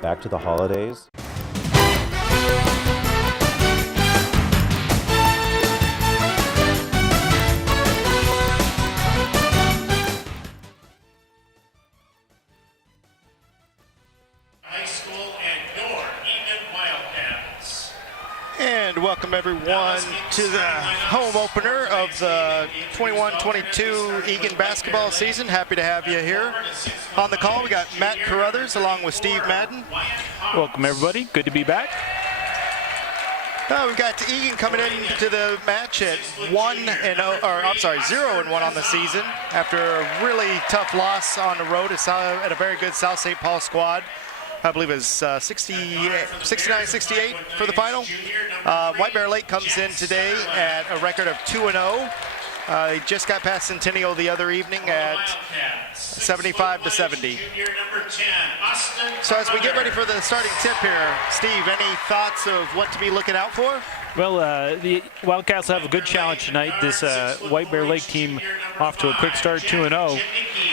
back to the holidays. High school and your Eagan Wildcats. And welcome everyone to the home opener of the 21-22 Eagan basketball season. Happy to have you here. On the call, we got Matt Carruthers along with Steve Madden. Welcome everybody, good to be back. We've got Eagan coming into the match at 0-1 on the season after a really tough loss on the road at a very good South St. Paul squad. I believe it was 69-68 for the final. White Bear Lake comes in today at a record of 2-0. They just got past Centennial the other evening at 75-70. So as we get ready for the starting tip here, Steve, any thoughts of what to be looking out for? Well, the Wildcats have a good challenge tonight. This White Bear Lake team, off to a quick start, 2-0,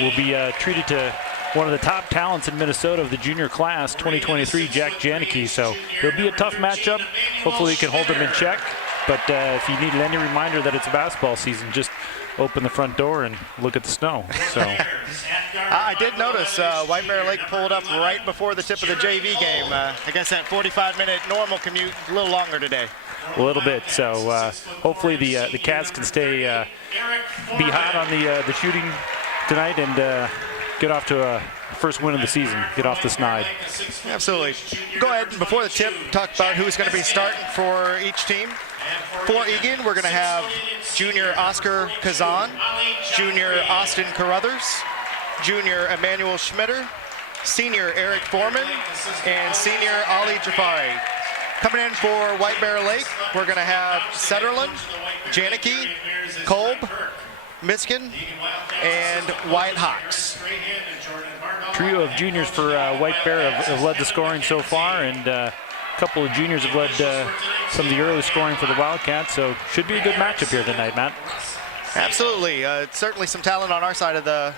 will be treated to one of the top talents in Minnesota of the junior class, 2023, Jack Janicki. So it'll be a tough matchup. Hopefully we can hold them in check. But if you need any reminder that it's basketball season, just open the front door and look at the snow. So I did notice White Bear Lake pulled up right before the tip of the JV game. I guess that 45-minute normal commute a little longer today. A little bit. So hopefully the Cats can stay be hot on the shooting tonight and get off to a first win of the season, get off the snide. Absolutely. Go ahead and before the tip, talk about who's going to be starting for each team. For Eagan, we're going to have junior Oscar Kazan, junior Austin Carruthers, junior Emmanuel Schmitter, senior Eric Foreman, and senior Ali Jafari. Coming in for White Bear Lake, we're going to have Setterlin, Janicki, Kolb, Miskin, and Wyatt Hawks. Trio of juniors for White Bear have led the scoring so far, and a couple of juniors have led some of the early scoring for the Wildcats, so should be a good matchup here tonight, Matt. Absolutely. Certainly some talent on our side of the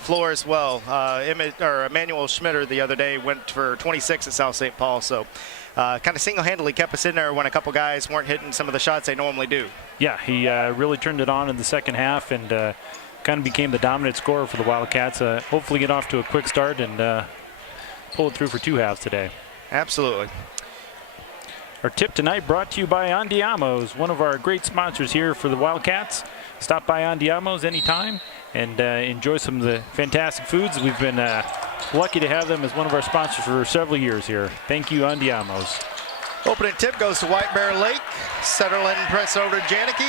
floor as well. Emmanuel Schmitter the other day went for 26 at South St. Paul, so kind of single-handedly kept us in there when a couple guys weren't hitting some of the shots they normally do. Yeah, he really turned it on in the second half and kind of became the dominant scorer for the Wildcats. Hopefully get off to a quick start and pull it through for two halves today. Absolutely. Our tip tonight brought to you by Andiamo's, one of our great sponsors here for the Wildcats. Stop by Andiamo's anytime and enjoy some of the fantastic foods. We've been lucky to have them as one of our sponsors for several years here. Thank you, Andiamo's. Opening tip goes to White Bear Lake. Setterlin press over to Janicki.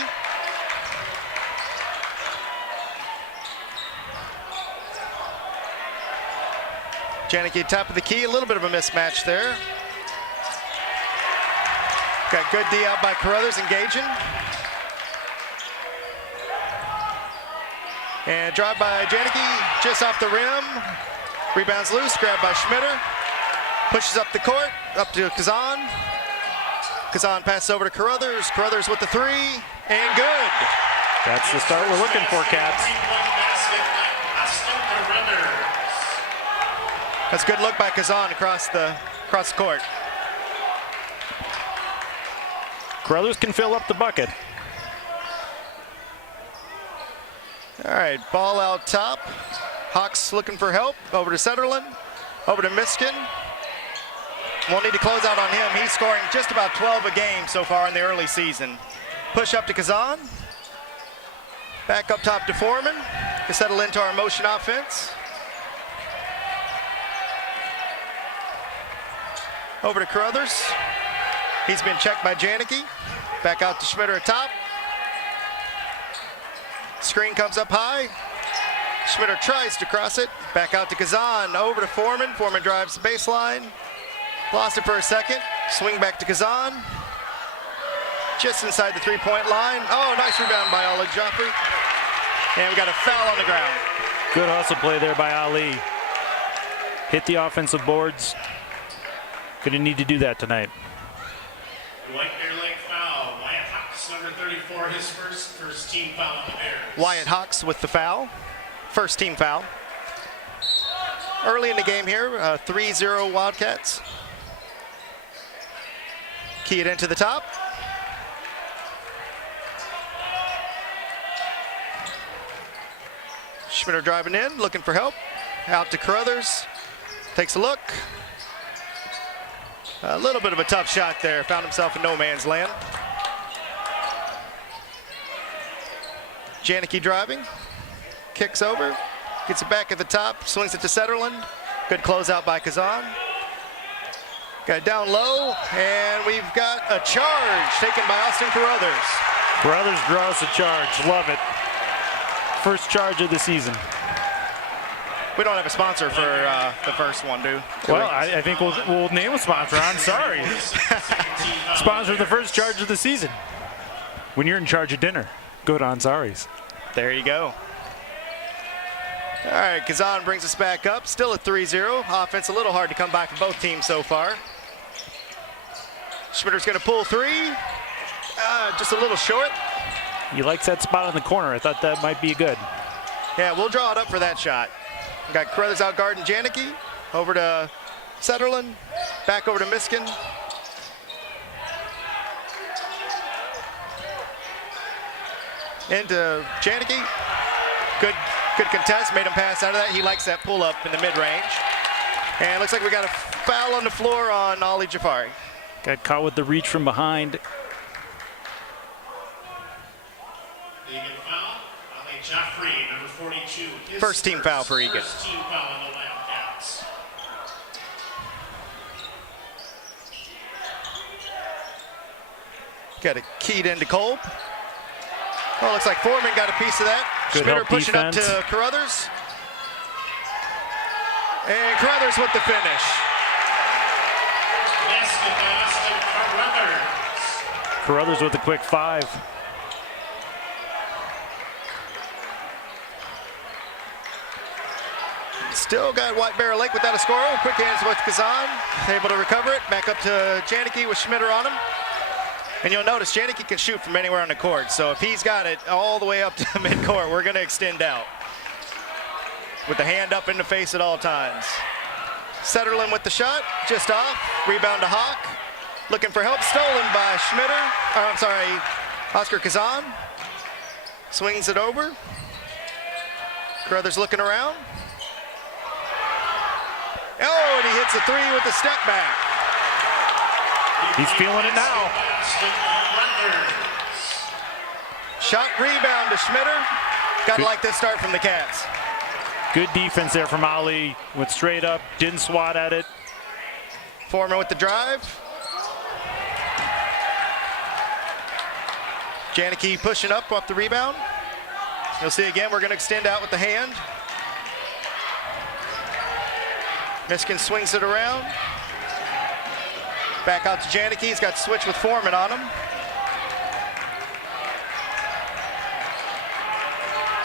Janicki top of the key, a little bit of a mismatch there. Got good D out by Carruthers, engaging. And drive by Janicki, just off the rim. Rebounds loose, grabbed by Schmitter. Pushes up the court, up to Kazan. Kazan passes over to Carruthers. Carruthers with the three, and good. That's the start we're looking for, Cats. That's a good look by Kazan across the court. Carruthers can fill up the bucket. All right, ball out top. Hawks looking for help. Over to Setterlin. Over to Miskin. Won't need to close out on him. He's scoring just about 12 a game so far in the early season. Push up to Kazan. Back up top to Foreman to settle into our motion offense. Over to Carruthers. He's been checked by Janicki. Back out to Schmitter at top. Screen comes up high. Schmitter tries to cross it. Back out to Kazan. Over to Foreman. Foreman drives the baseline. Lost it for a second. Swing back to Kazan. Just inside the three-point line. Oh, nice rebound by Ali Joffrey. And we got a foul on the ground. Good hustle play there by Ali. Hit the offensive boards. Gonna need to do that tonight. White Bear Lake foul. Wyatt Hawks, number 34, his first team foul on the Bears. Wyatt Hawks with the foul. First team foul. early in the game here, 3-0 Wildcats. Key it into the top. Schmitter driving in, looking for help. Out to Carruthers. Takes a look. A little bit of a tough shot there. Found himself in no man's land. Janicki driving. Kicks over. Gets it back at the top. Swings it to Setterland. Good closeout by Kazan. Got it down low. And we've got a charge taken by Austin Carruthers. Carruthers draws a charge. Love it. First charge of the season. We don't have a sponsor for the first one, do we? Well, I think we'll name a sponsor. I'm sorry. Sponsor the first charge of the season. When you're in charge of dinner, go to Ansari's. There you go. All right, Kazan brings us back up. Still at 3-0. Offense a little hard to come back for both teams so far. Schmitter's going to pull three. Just a little short. He likes that spot in the corner. I thought that might be good. Yeah, we'll draw it up for that shot. We got Carruthers out guarding Janicki. Over to Setterland. Back over to Miskin. Into Janicki. Good contest. Made him pass out of that. He likes that pull up in the mid-range. And looks like we got a foul on the floor on Ali Jafari. Got caught with the reach from behind. Eagan foul. Ali Jafari, number 42. His First team foul for Eagan. First team foul on the Wildcats. Got it keyed into Kolb. Oh, looks like Foreman got a piece of that. Good Schmitter help pushing defense. up to Carruthers. And Carruthers with the finish. Basket by Austin Carruthers. Carruthers with a quick 5. Still got White Bear Lake without a score. Quick hands with Kazan. Able to recover it. Back up to Janicki with Schmitter on him. And you'll notice Janicki can shoot from anywhere on the court. So if he's got it all the way up to midcourt, we're going to extend out. With the hand up in the face at all times. Setterland with the shot. Just off. Rebound to Hawk. Looking for help. Stolen by Schmitter. I'm sorry, Oscar Kazan. Swings it over. Carruthers looking around. Oh, and he hits a three with the step back. He's feeling it now. Shot rebound to Schmitter. Got to like this start from the Cats. Good defense there from Ali. Went straight up, didn't swat at it. Foreman with the drive. Janicki pushing up off the rebound. You'll see again, we're going to extend out with the hand. Miskin swings it around. Back out to Janicki. He's got switch with Foreman on him.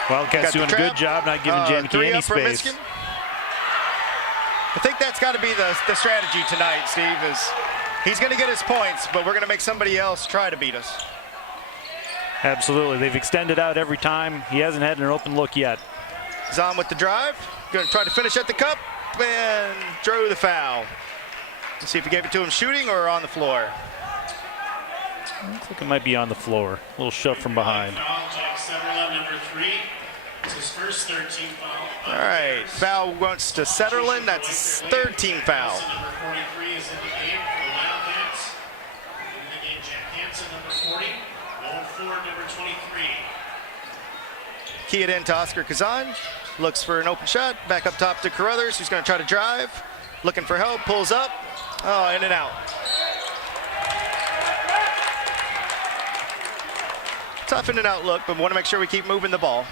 Wildcats doing a good job not giving Janicki any space. Miskin. I think that's got to be the strategy tonight, Steve, is he's going to get his points, but we're going to make somebody else try to beat us. Absolutely. They've extended out every time. He hasn't had an open look yet. Zahn with the drive. Going to try to finish at the cup and drew the foul. Let's see if he gave it to him shooting or on the floor. Looks like it might be on the floor. A little shove from behind. Foul, Jack Setterland, number 3. It's his first 13 foul. All right, foul goes to Setterland. That's his third team foul. Number 43 is in the game for the Wildcats. In the game, Jack Hansen, number 40. Lone Ford, number 23. Key it into Oscar Kazan. Looks for an open shot. Back up top to Carruthers, who's going to try to drive. Looking for help, pulls up. Oh, in and out. Tough in and out look, but we want to make sure we keep moving the ball.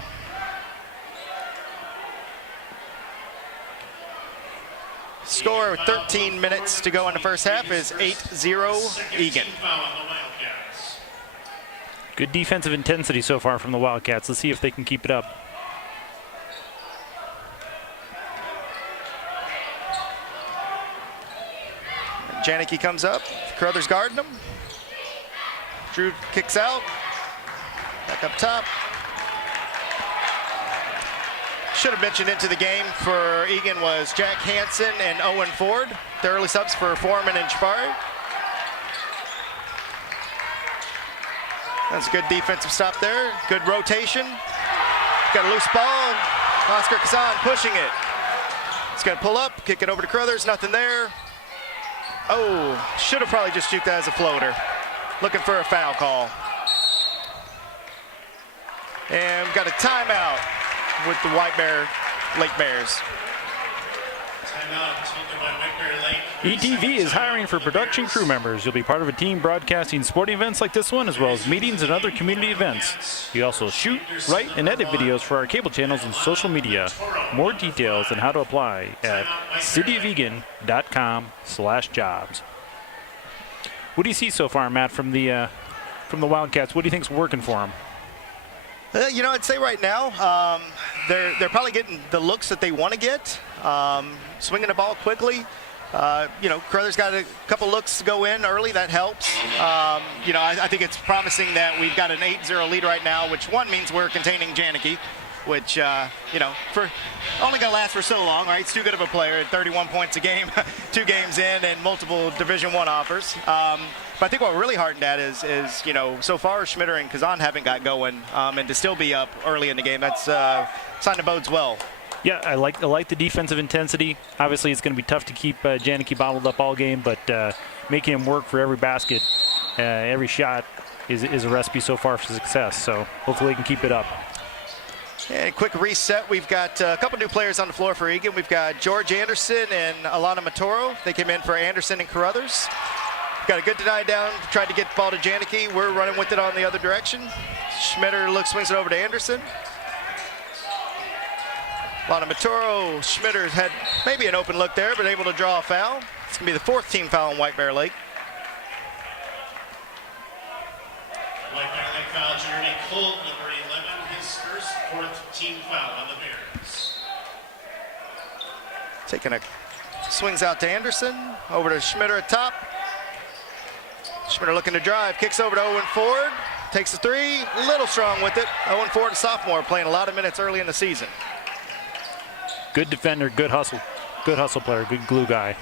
Score with 13 minutes to go in the first half is 8-0 Eagan. Foul on the Wildcats. Good defensive intensity so far from the Wildcats. Let's see if they can keep it up. Janicki comes up. Carruthers guarding him. Drew kicks out. Back up top. Should have mentioned into the game for Eagan was Jack Hansen and Owen Ford. The early subs for Foreman and Chapari. That's a good defensive stop there. Good rotation. Got a loose ball. Oscar Kazan pushing it. He's going to pull up, kick it over to Crothers. Nothing there. Oh, should have probably just juked that as a floater. Looking for a foul call. And we've got a timeout with the White Bear Lake Bears. Timeout taken by White Bear Lake. ETV is hiring for production crew members. You'll be part of a team broadcasting sporting events like this one, as well as meetings and other community events. You also shoot, write, and edit videos for our cable channels and social media. More details and how to apply at cityofegan.com/jobs. What do you see so far, Matt, from the Wildcats? What do you think's working for them? You know, I'd say right now they're probably getting the looks that they want to get. Swinging the ball quickly. You know, Crothers got a couple looks to go in early. That helps. You know, I think it's promising that we've got an 8-0 lead right now, which one means we're containing Janicki, which, you know, for only going to last for so long, right? He's too good of a player at 31 points a game, 2 games in, and multiple Division I offers. But I think what we're really heartened at is you know, so far Schmitter and Kazan haven't got going, and to still be up early in the game, that's a sign that bodes well. Yeah, I like the defensive intensity. Obviously, it's going to be tough to keep Janicki bottled up all game, but making him work for every basket, every shot is a recipe so far for success. So hopefully he can keep it up. And quick reset, we've got a couple new players on the floor for Eagan. We've got George Anderson and Alana Matoro. They came in for Anderson and Carruthers. Got a good deny down, tried to get the ball to Janicki. We're running with it on the other direction. Schmitter swings it over to Anderson. Alana Matoro, Schmitter had maybe an open look there, but able to draw a foul. It's going to be the 4th team foul on White Bear Lake. White Bear Lake foul, Jeremy Colt, number 11, his first 4th team foul on the Bears. Taking a swings out to Anderson, over to Schmitter at top. Schmitter looking to drive, kicks over to Owen Ford, takes a 3, a little strong with it. Owen Ford, a sophomore, playing a lot of minutes early in the season. Good defender, good hustle player, good glue guy.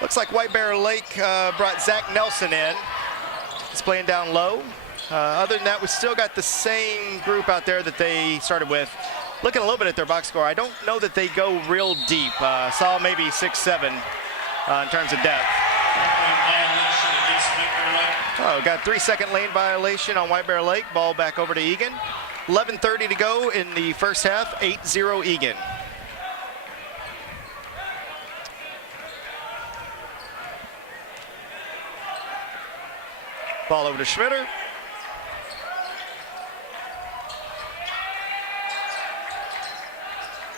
Looks like White Bear Lake brought Zach Nelson in. He's playing down low. Other than that, we still got the same group out there that they started with. Looking a little bit at their box score, I don't know that they go real deep. Saw maybe 6-7 in terms of depth. Oh, got 3-second lane violation on White Bear Lake. Ball back over to Eagan. 11:30 to go in the first half. 8-0 Eagan. Ball over to Schmitter.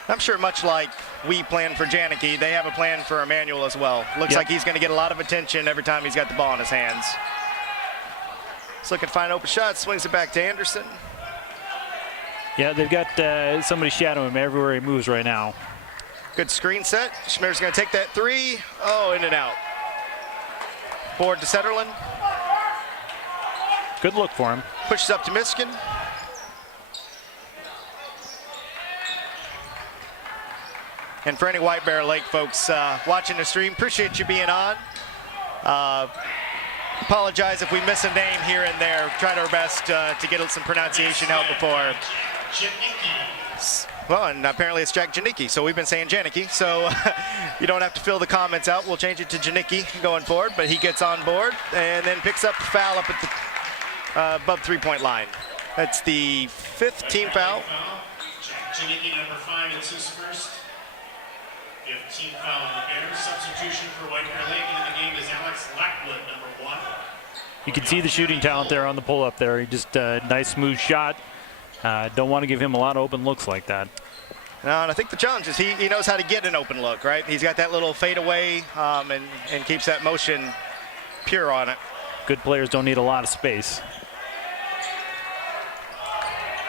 I'm sure much like we planned for Janicki, they have a plan for Emmanuel as well. Looks like he's going to get a lot of attention every time he's got the ball in his hands. He's looking to find an open shot, swings it back to Anderson. Yeah, they've got somebody shadowing him everywhere he moves right now. Good screen set. Schmitter's going to take that 3. Oh, in and out. Board to Setterlin. Good look for him. Pushes up to Miskin. And for any White Bear Lake folks watching the stream, appreciate you being on. Apologize if we miss a name here and there. Tried our best to get some pronunciation help before. Well, and apparently it's Jack Janicki, so we've been saying Janicki. So you don't have to fill the comments out. We'll change it to Janicki going forward, but he gets on board and then picks up the foul up at the above 3-point line. That's the 5th team foul. Janicki, number 5, it's his first. 5th team foul on the Bears. Substitution for White Bear Lake in the game is Alex Lockwood, number 1. You can see the shooting talent there on the pull-up there. He just nice, smooth shot. Don't want to give him a lot of open looks like that. No, and I think the challenge is he knows how to get an open look, right? He's got that little fade away and keeps that motion pure on it. Good players don't need a lot of space.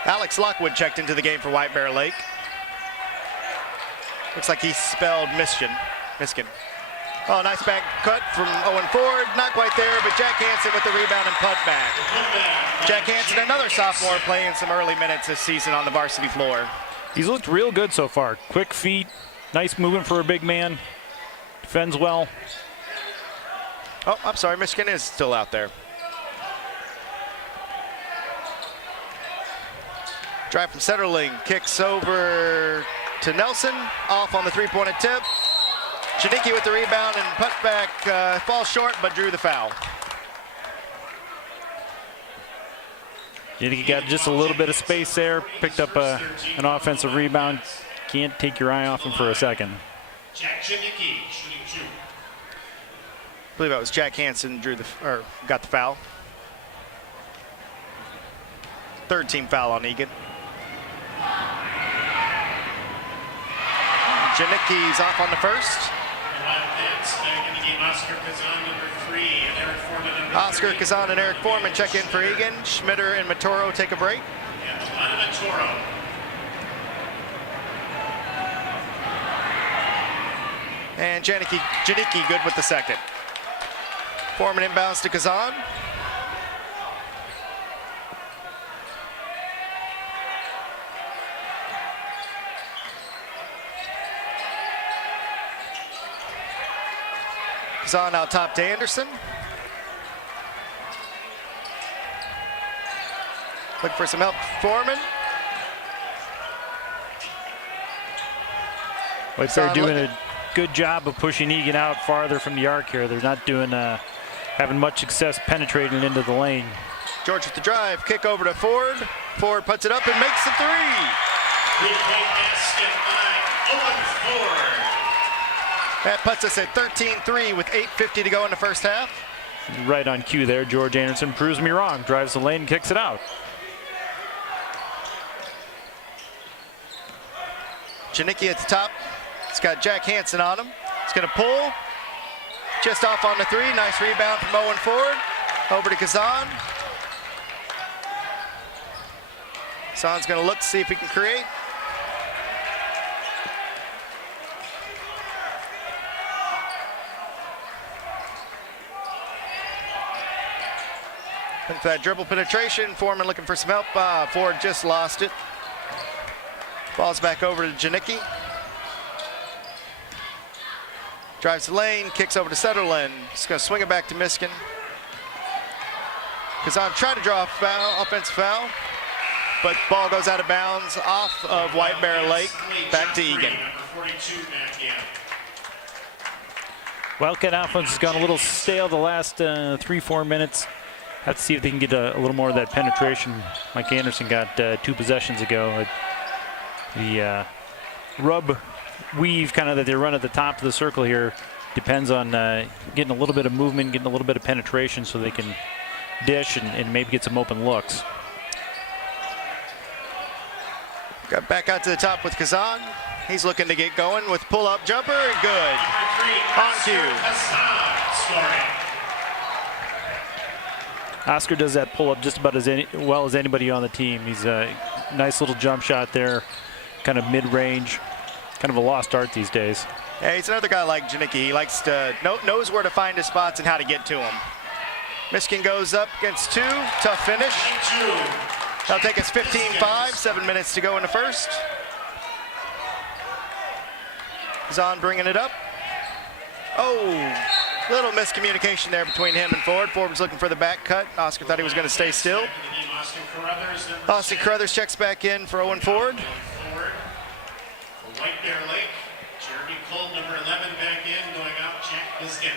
Alex Lockwood checked into the game for White Bear Lake. Looks like he spelled Miskin. Oh, nice back cut from Owen Ford. Not quite there, but Jack Hansen with the rebound and punt back. Jack Hansen, another sophomore, playing some early minutes this season on the varsity floor. He's looked real good so far. Quick feet, nice movement for a big man. Defends well. Oh, I'm sorry, Michigan is still out there. Drive from Setterling, kicks over to Nelson, off on the three-point tip. Janicki with the rebound and punt back, falls short, but drew the foul. Janicki got just a little bit of space there, picked up an offensive rebound. Can't take your eye off him for a second. Jack Janicki, shooting 2. I believe that was Jack Hansen got the foul. Third team foul on Eagan. Janicki's off on the first. Wildcats back in the game. Oscar Kazan, number 3, and Eric Foreman, number Oscar 3. Kazan and Eric Foreman check in for Eagan. Schmitter and Matoro take a break. Yeah, Lana Matoro. And Janicki good with the second. Foreman inbounds to Kazan. Kazan out top to Anderson. Looking for some help, Foreman. But they're doing a good job of pushing Eagan out farther from the arc here. They're not doing having much success penetrating into the lane. George with the drive, kick over to Ford. Ford puts it up and makes the three. Three-point basket by Owen Ford. That puts us at 13-3 with 8:50 to go in the first half. Right on cue there. George Anderson proves me wrong. Drives the lane and kicks it out. Janicki at the top. It's got Jack Hansen on him. It's going to pull. Just off on the three. Nice rebound from Owen Ford. Over to Kazan. Kazan's going to look to see if he can create. Looking for that dribble penetration. Foreman looking for some help. Ford just lost it. Ball's back over to Janicki. Drives the lane, kicks over to Setterlin. He's going to swing it back to Miskin. Kazan trying to draw a foul, offensive foul, but ball goes out of bounds off of White Bear Lake, back to Eagan. Wildcat offense has gone a little stale the last 3-4 minutes. Have to see if they can get a little more of that penetration. Mike Anderson got 2 possessions ago. The rub weave kind of that they run at the top of the circle here depends on getting a little bit of movement, getting a little bit of penetration so they can dish and maybe get some open looks. Got back out to the top with Kazan. He's looking to get going with pull-up jumper and good. On cue. Oscar does that pull-up just about as well as anybody on the team. He's a nice little jump shot there, kind of mid-range, kind of a lost art these days. Yeah, he's another guy like Janicki. He likes to knows where to find his spots and how to get to them. Michigan goes up against 2. Tough finish. That'll take us 15-5. 7 minutes to go in the first. Kazan bringing it up. Oh, little miscommunication there between him and Ford. Ford was looking for the back cut. Oscar thought he was going to stay still. Austin Carruthers checks back in for Owen Ford. White Bear Lake, Jeremy Kolb, number 11, back in, going out, Jack Miskin.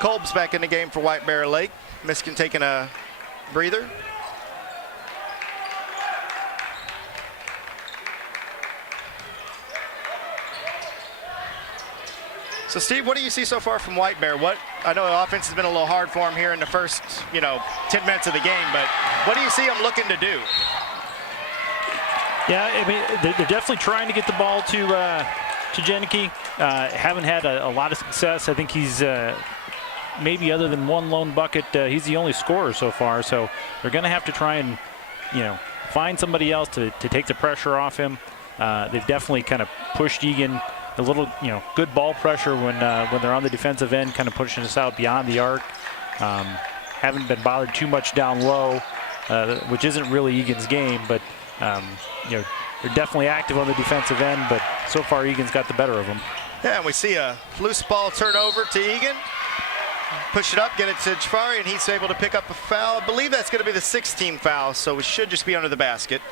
Kolb's back in the game for White Bear Lake. Miskin taking a breather. So Steve, what do you see so far from White Bear? I know the offense has been a little hard for him here in the first, 10 minutes of the game, but what do you see him looking to do? Yeah, I mean, they're definitely trying to get the ball to Janicki. Haven't had a lot of success. I think he's maybe other than one lone bucket, he's the only scorer so far. So they're going to have to try and, find somebody else to take the pressure off him. They've definitely kind of pushed Eagan a little, good ball pressure when they're on the defensive end, kind of pushing us out beyond the arc. Haven't been bothered too much down low, which isn't really Eagan's game, but they're definitely active on the defensive end, but so far Eagan's got the better of them. Yeah, and we see a loose ball turnover to Eagan. Push it up, get it to Jafari, and he's able to pick up a foul. I believe that's going to be the 16th foul, so we should just be under the basket.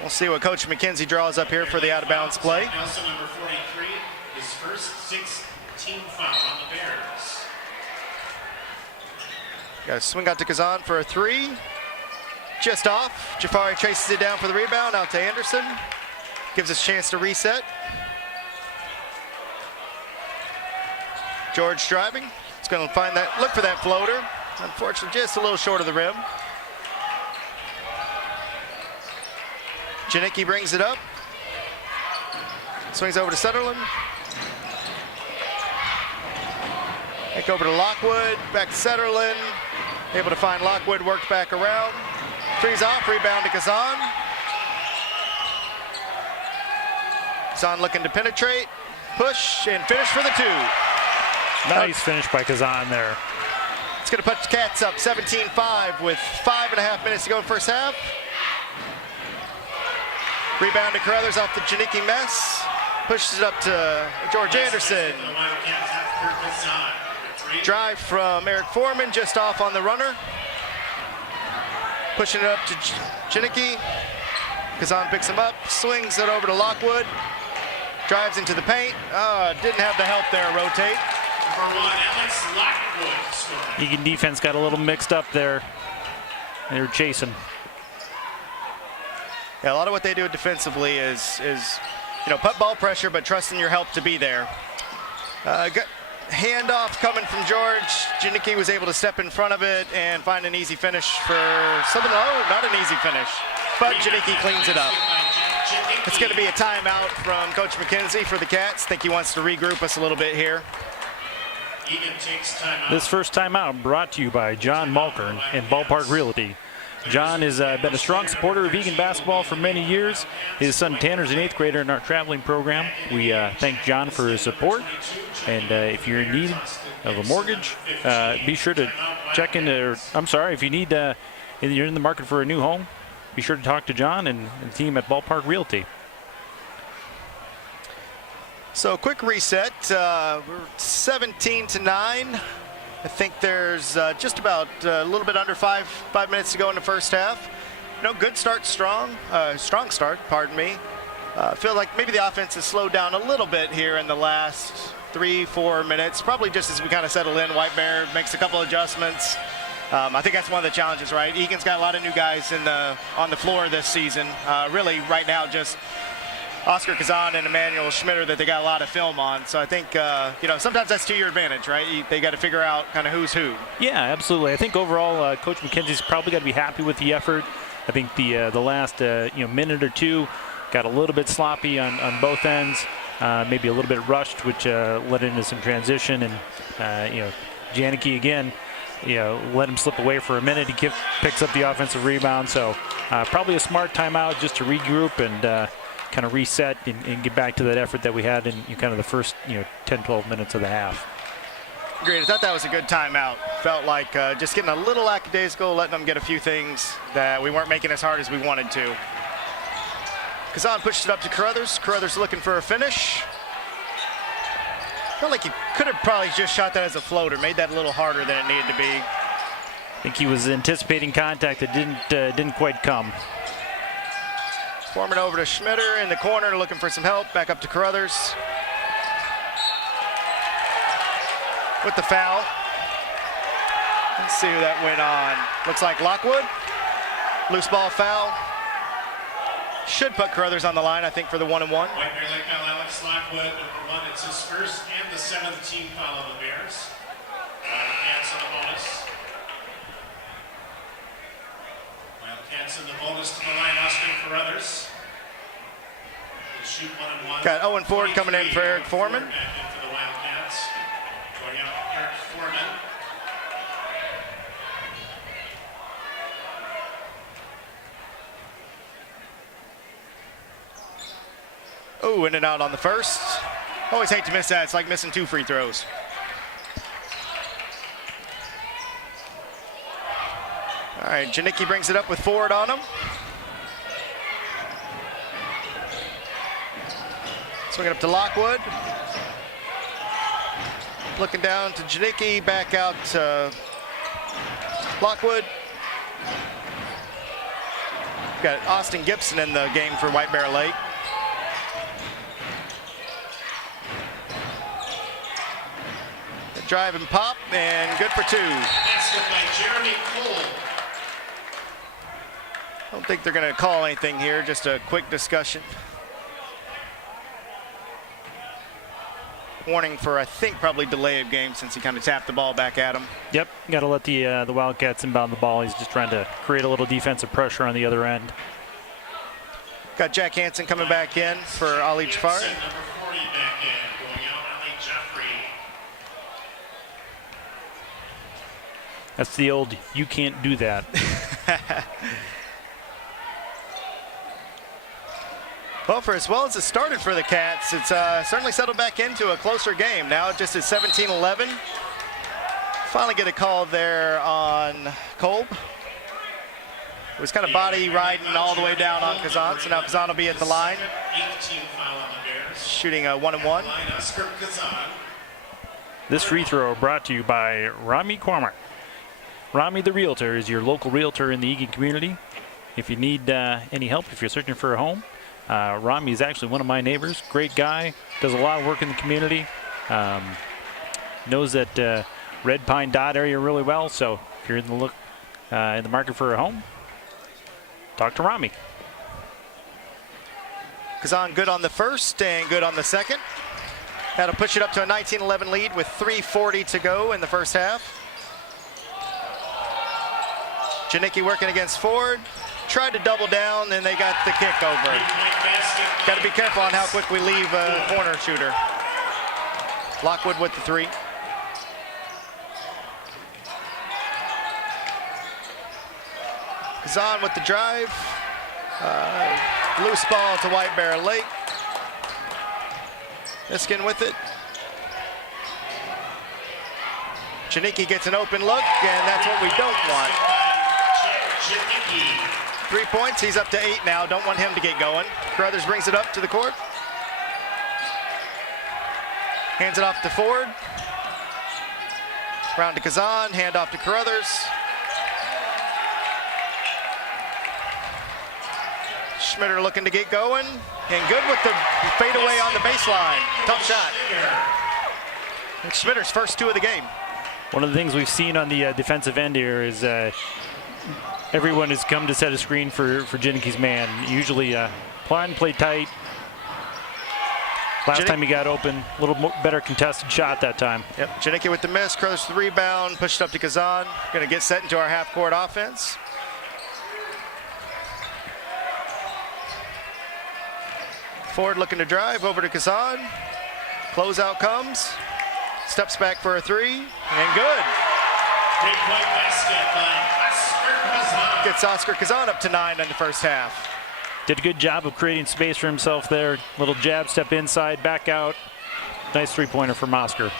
We'll see what Coach McKenzie draws up here for the out-of-bounds play. Nelson, number 43, his first 16th foul on the Bears. Got a swing out to Kazan for a three. Just off. Jafari chases it down for the rebound, out to Anderson. Gives us a chance to reset. George driving. It's going to find that, look for that floater. Unfortunately, just a little short of the rim. Janicki brings it up. Swings over to Sutherland. Back over to Lockwood. Back to Sutherland. Able to find Lockwood, worked back around. Frees off, rebound to Kazan. Kazan looking to penetrate. Push and finish for the two. Nice finish by Kazan there. It's going to put the Cats up 17-5 with 5.5 minutes to go in first half. Rebound to Carruthers off the Janicki mess. Pushes it up to George Anderson. Drive from Eric Foreman, just off on the runner. Pushing it up to Janicki. Kazan picks him up, swings it over to Lockwood. Drives into the paint. Didn't have the help there, rotate. Eagan defense got a little mixed up there. They were chasing. Yeah, a lot of what they do defensively is put ball pressure, but trusting your help to be there. Handoff coming from George. Janicki was able to step in front of it and find an easy finish for something. Oh, not an easy finish, but Janicki cleans it up. It's going to be a timeout from Coach McKenzie for the Cats. I think he wants to regroup us a little bit here. This first timeout brought to you by John Malkern and Ballpark Realty. John has been a strong supporter of Eagan basketball for many years. His son Tanner's an 8th grader in our traveling program. We thank John for his support. And if you're in need of a mortgage, be sure to check into, if you need, you're in the market for a new home, be sure to talk to John and the team at Ballpark Realty. So quick reset, we're 17-9. I think there's just about a little bit under five minutes to go in the first half. Good start, strong start, pardon me. Feel like maybe the offense has slowed down a little bit here in the last 3-4 minutes. Probably just as we kind of settle in, White Bear makes a couple adjustments. I think that's one of the challenges, right? Eagan's got a lot of new guys on the floor this season. Really, right now, just Oscar Kazan and Emmanuel Schmitter that they got a lot of film on. So I think, sometimes that's to your advantage, right? They got to figure out kind of who's who. Yeah, absolutely. I think overall, Coach McKenzie's probably got to be happy with the effort. I think the last minute or two got a little bit sloppy on both ends, maybe a little bit rushed, which led into some transition. And Janicki again, let him slip away for a minute. He picks up the offensive rebound. So probably a smart timeout just to regroup and kind of reset and get back to that effort that we had in kind of the first 10-12 minutes of the half. Agreed. I thought that was a good timeout. Felt like just getting a little lackadaisical, letting them get a few things that we weren't making as hard as we wanted to. Kazan pushed it up to Carruthers. Carruthers looking for a finish. Felt like he could have probably just shot that as a floater, made that a little harder than it needed to be. I think he was anticipating contact that didn't quite come. Foreman over to Schmitter in the corner, looking for some help. Back up to Carruthers. With the foul. Let's see who that went on. Looks like Lockwood. Loose ball foul. Should put Carruthers on the line, I think, for the 1-and-1. White Bear Lake foul, Alex Lockwood, number 1. It's his first and the 7th team foul of the Bears. Wildcats in the bonus. Wildcats in the bonus to the line, Austin Carruthers. We'll shoot 1-and-1. Got Owen Ford coming in for Eric Foreman. Back in for the Wildcats. Going out Eric Foreman. Oh, 2 in and out on the first. Always hate to miss that. It's like missing 2 free throws. All right, Janicki brings it up with Ford on him. Swing it up to Lockwood. Looking down to Janicki, back out to Lockwood. Got Austin Gibson in the game for White Bear Lake. The drive and pop, and good for 2. Basket by Jeremy Cole. I don't think they're going to call anything here, just a quick discussion. Warning for, I think, probably delay of game since he kind of tapped the ball back at him. Yep, got to let the Wildcats inbound the ball. He's just trying to create a little defensive pressure on the other end. Got Jack Hansen coming back in for Ali Jafari. Number 40 back in, going out Ali Jeffrey. That's the old, you can't do that. Well, for as well as it started for the Cats, it's certainly settled back into a closer game. Now it just is 17-11. Finally get a call there on Kolb. It was kind of body riding all the way down on Kazan, so now Kazan will be at the line. 18 foul on the Bears. Shooting a 1-and-1. Oscar Kazan. This free throw brought to you by Rami Kwame. Rami the Realtor is your local realtor in the Eagan community. If you need any help, if you're searching for a home, Rami is actually one of my neighbors. Great guy, does a lot of work in the community. Knows that Red Pine Dot area really well. So if you're in the market for a home, talk to Rami. Kazan good on the first and good on the second. Had to push it up to a 19-11 lead with 3:40 to go in the first half. Janicki working against Ford. Tried to double down, and they got the kick over. Got to be careful on how quick we leave a corner shooter. Lockwood with the 3. Kazan with the drive. Loose ball to White Bear Lake. Eagan with it. Janicki gets an open look, and that's what we don't want. 3 points, he's up to 8 now. Don't want him to get going. Carruthers brings it up to the court. Hands it off to Ford. Round to Kazan, hand off to Carruthers. Schmitter looking to get going. And good with the fadeaway on the baseline. Tough shot. It's Schmitter's first 2 of the game. One of the things we've seen on the defensive end here is everyone has come to set a screen for Janicki's man. Usually plan and play tight. Last time he got open, a little better contested shot that time. Yep, Janicki with the miss, Carruthers the rebound, pushed up to Kazan. Gonna get set into our half-court offense. Ford looking to drive over to Kazan. Closeout comes. Steps back for a 3, and good. Three-point basket by Oscar Kazan. Gets Oscar Kazan up to 9 in the first half. Did a good job of creating space for himself there. Little jab step inside, back out. Nice 3-pointer from Oscar.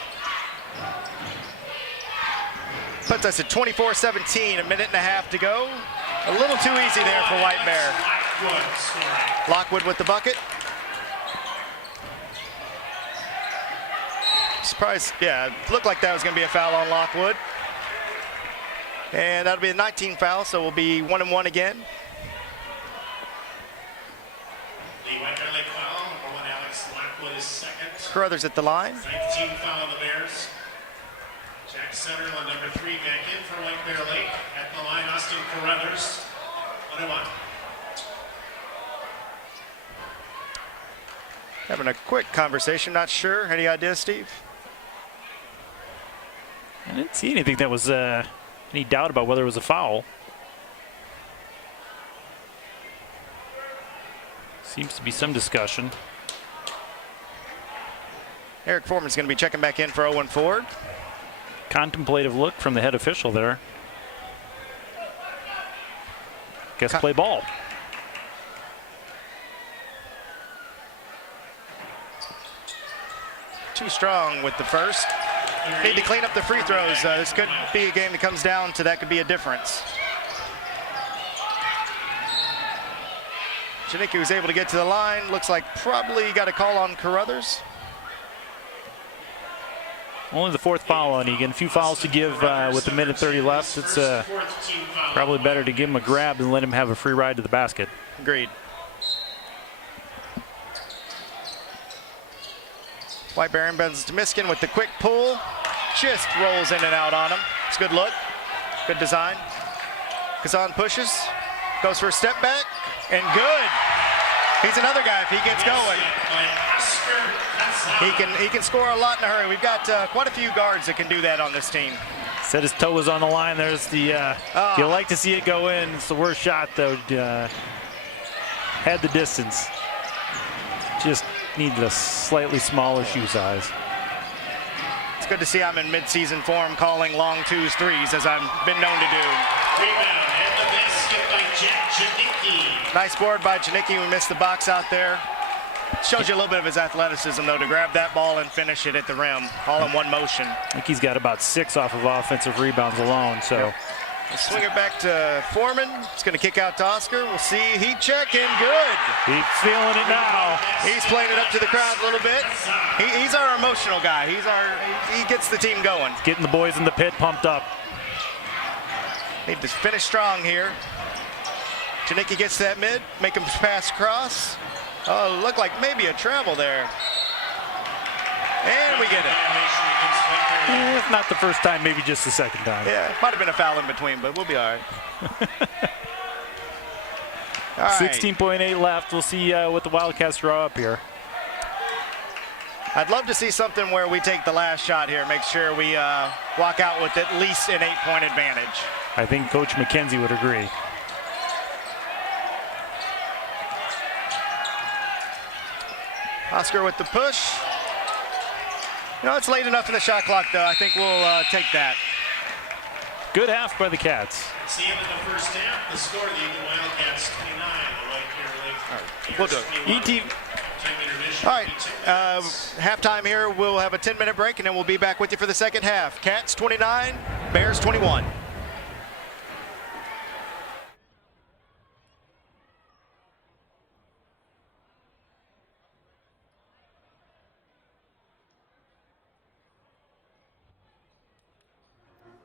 Puts us at 24-17, a minute and a half to go. A little too easy there for White Bear. Lockwood with the bucket. Surprise, yeah, it looked like that was going to be a foul on Lockwood. And that'll be a 19 foul, so we'll be 1-and-1 again. The White Bear Lake foul, number 1, Alex Lockwood is second. Carruthers at the line. 19 foul on the Bears. Jack Sutherland, number 3, back in for White Bear Lake. At the line, Austin Carruthers, 1-1. Having a quick conversation, not sure. Any idea, Steve? I didn't see anything that was any doubt about whether it was a foul. Seems to be some discussion. Eric Foreman's going to be checking back in for Owen Ford. Contemplative look from the head official there. Guess play ball. too strong with the first. Need to clean up the free throws. This could be a game that comes down to that could be a difference. Janicki was able to get to the line. Looks like probably got a call on Carruthers. Only the 4th foul on Eagan. A few fouls to give with a minute 30 left. It's probably better to give him a grab than let him have a free ride to the basket. Agreed. White Bear inbounds to Miskin with the quick pull. Just rolls in and out on him. It's a good look. Good design. Kazan pushes. Goes for a step back. And good. He's another guy if he gets going. He can score a lot in a hurry. We've got quite a few guards that can do that on this team. Said his toe was on the line. There's the, you like to see it go in. It's the worst shot, though. Had the distance. Just needed a slightly smaller shoe size. It's good to see I'm in mid-season form calling long 2s, 3s, as I've been known to do. Rebound at the basket by Janicki. Nice board by Janicki. We missed the box out there. Shows you a little bit of his athleticism, though, to grab that ball and finish it at the rim, all in one motion. I think he's got about 6 off of offensive rebounds alone. So, yep. Swing it back to Foreman. It's going to kick out to Oscar. We'll see. Heat check and good. He's feeling it now. He's playing it up to the crowd a little bit. He's our emotional guy. He gets the team going. Getting the boys in the pit pumped up. Need to finish strong here. Janicki gets to that mid, make him pass across. Oh, looked like maybe a travel there. And we get it. If not the first time, maybe just the second time. Yeah, might have been a foul in between, but we'll be all right. All right. 16.8 left. We'll see what the Wildcats draw up here. I'd love to see something where we take the last shot here, make sure we walk out with at least an 8-point advantage. I think Coach McKenzie would agree. Oscar with the push. You know, it's late enough in the shot clock, though. I think we'll take that. Good half by the Cats. It's the end of the first half. The score, the Eagan Wildcats 29, the White Bear Lake. We'll do it. All right, halftime here. We'll have a 10-minute break, and then we'll be back with you for the second half. Cats 29, Bears 21.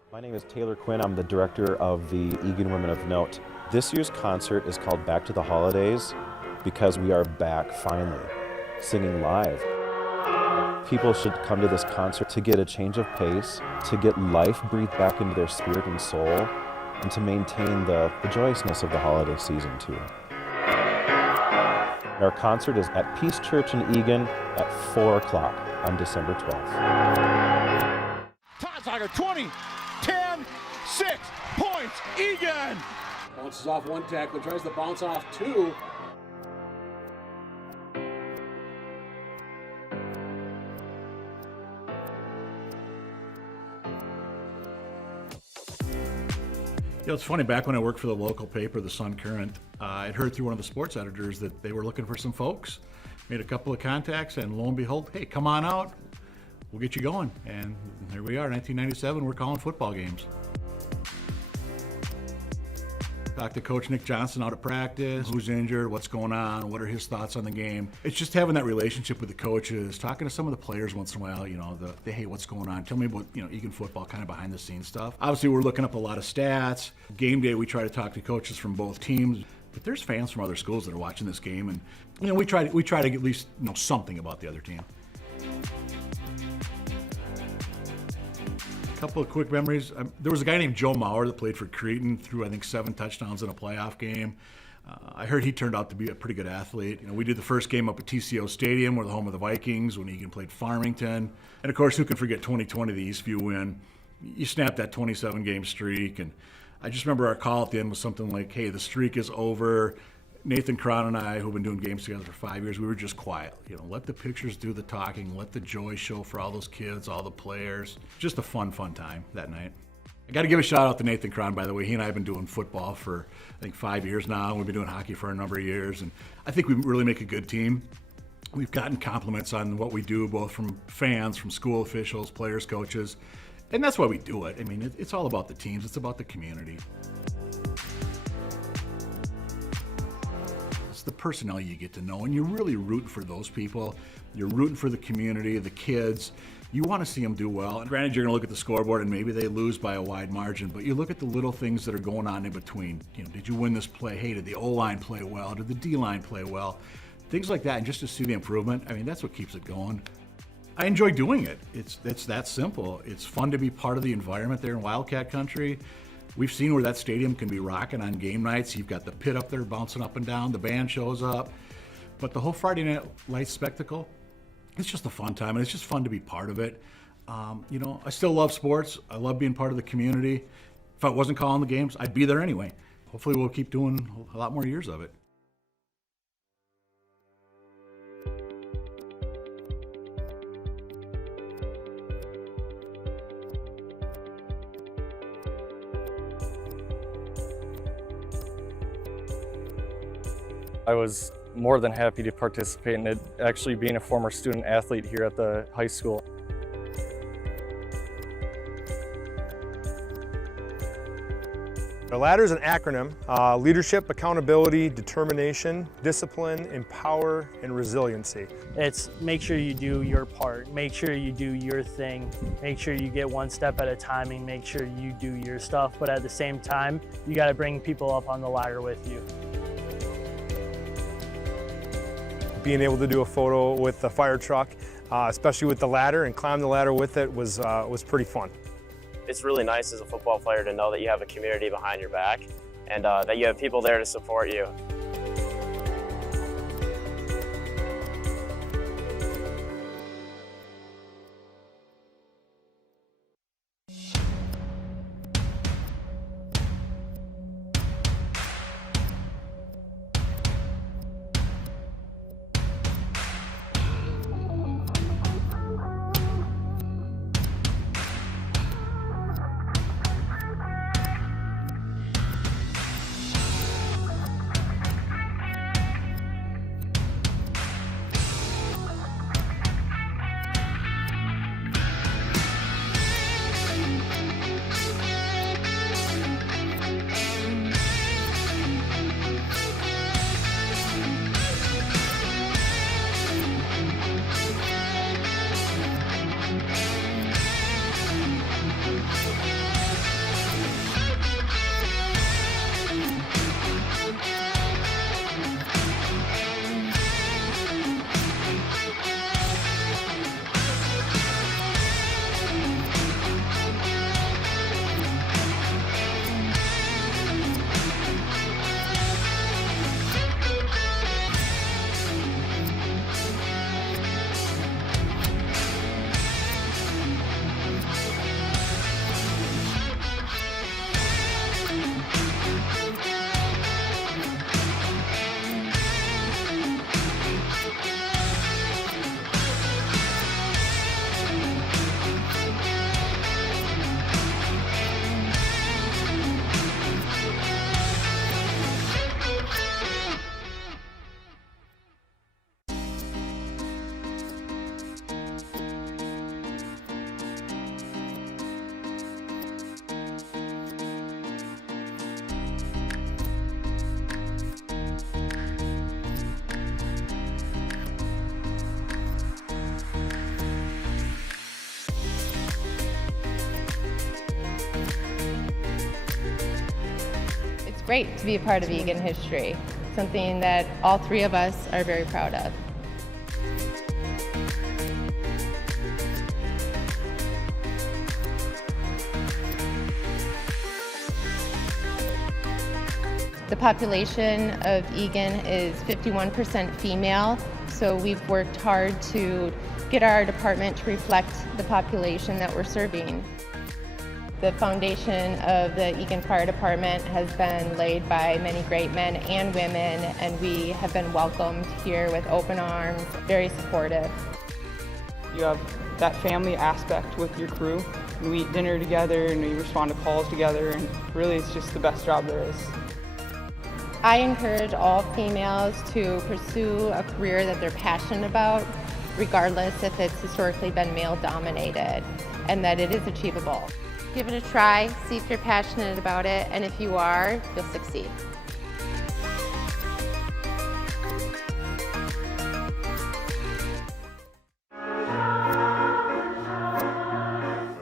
My name is Taylor Quinn. I'm the director of the Eagan Women of Note. This year's concert is called Back to the Holidays because we are back finally, singing live. People should come to this concert to get a change of pace, to get life breathed back into their spirit and soul, and to maintain the joyousness of the holiday season too. Our concert is at Peace Church in Eagan at 4 o'clock on December 12th. Todd 20, 10, 6 points, Eagan! Bounces off one tackler, tries to bounce off two. You know, it's funny, back when I worked for the local paper, the Sun Current, I'd heard through one of the sports editors that they were looking for some folks. Made a couple of contacts, and lo and behold, hey, come on out. We'll get you going. And here we are, 1997, we're calling football games. Talked to Coach Nick Johnson out at practice, who's injured, what's going on, what are his thoughts on the game. It's just having that relationship with the coaches, talking to some of the players once in a while, you know, hey, what's going on? Tell me about, you know, Eagan football, kind of behind the scenes stuff. Obviously, we're looking up a lot of stats. Game day, we try to talk to coaches from both teams, but there's fans from other schools that are watching this game, and, you know, we try to at least know something about the other team. Couple of quick memories. There was a guy named Joe Maurer that played for Cretin, threw I think 7 touchdowns in a playoff game. I heard he turned out to be a pretty good athlete. You know, we did the first game up at TCO Stadium, we're the home of the Vikings, when Eagan played Farmington. And of course, who can forget 2020, the Eastview win? You snapped that 27-game streak, and I just remember our call at the end was something like, hey, the streak is over. Nathan Cron and I, who've been doing games together for 5 years, we were just quiet. You know, let the pictures do the talking, let the joy show for all those kids, all the players. Just a fun time that night. I got to give a shout out to Nathan Cron, by the way. He and I have been doing football for, I think, 5 years now. We've been doing hockey for a number of years, and I think we really make a good team. We've gotten compliments on what we do, both from fans, from school officials, players, coaches, and that's why we do it. I mean, it's all about the teams. It's about the community. It's the personnel you get to know, and you're really rooting for those people. You're rooting for the community, the kids. You want to see them do well. And granted, you're going to look at the scoreboard and maybe they lose by a wide margin, but you look at the little things that are going on in between. You know, did you win this play? Hey, did the O-line play well? Did the D-line play well? Things like that, and just to see the improvement, I mean, that's what keeps it going. I enjoy doing it. It's that simple. It's fun to be part of the environment there in Wildcat country. We've seen where that stadium can be rocking on game nights. You've got the pit up there bouncing up and down, the band shows up. But the whole Friday night light spectacle, it's just a fun time, and it's just fun to be part of it. You know, I still love sports. I love being part of the community. If I wasn't calling the games, I'd be there anyway. Hopefully we'll keep doing a lot more years of it. I was more than happy to participate in it, actually being a former student athlete here at the high school. The ladder is an acronym: leadership, accountability, determination, discipline, empower, and resiliency. It's make sure you do your part, make sure you do your thing, make sure you get one step at a time and make sure you do your stuff, but at the same time, you got to bring people up on the ladder with you. Being able to do a photo with the fire truck, especially with the ladder, and climb the ladder with it was pretty fun. It's really nice as a football player to know that you have a community behind your back and that you have people there to support you. Great to be a part of Eagan history, something that all three of us are very proud of. The population of Eagan is 51% female, so we've worked hard to get our department to reflect the population that we're serving. The foundation of the Eagan Fire Department has been laid by many great men and women, and we have been welcomed here with open arms, very supportive. You have that family aspect with your crew. We eat dinner together and we respond to calls together, and really it's just the best job there is. I encourage all females to pursue a career that they're passionate about, regardless if it's historically been male-dominated, and that it is achievable. Give it a try, see if you're passionate about it, and if you are, you'll succeed.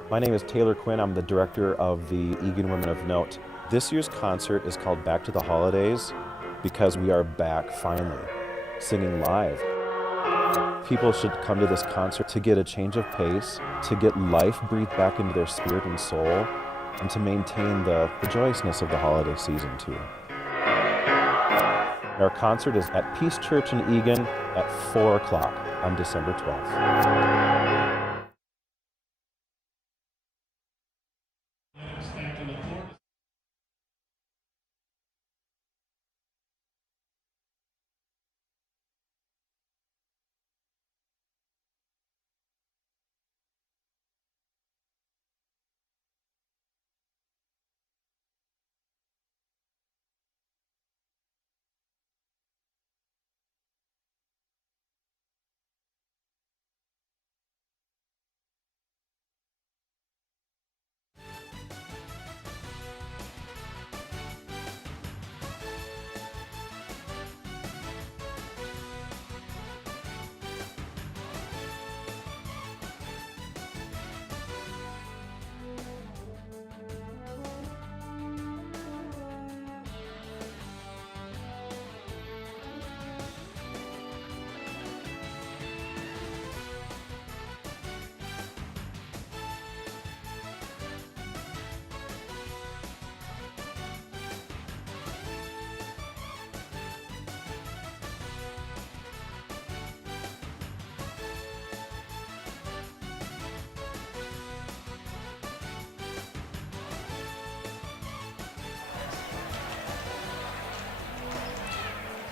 My name is Taylor Quinn. I'm the director of the Eagan Women of Note. This year's concert is called Back to the Holidays because we are back finally, singing live. People should come to this concert to get a change of pace, to get life breathed back into their spirit and soul, and to maintain the joyousness of the holiday season too. Our concert is at Peace Church in Eagan at 4 o'clock on December 12th.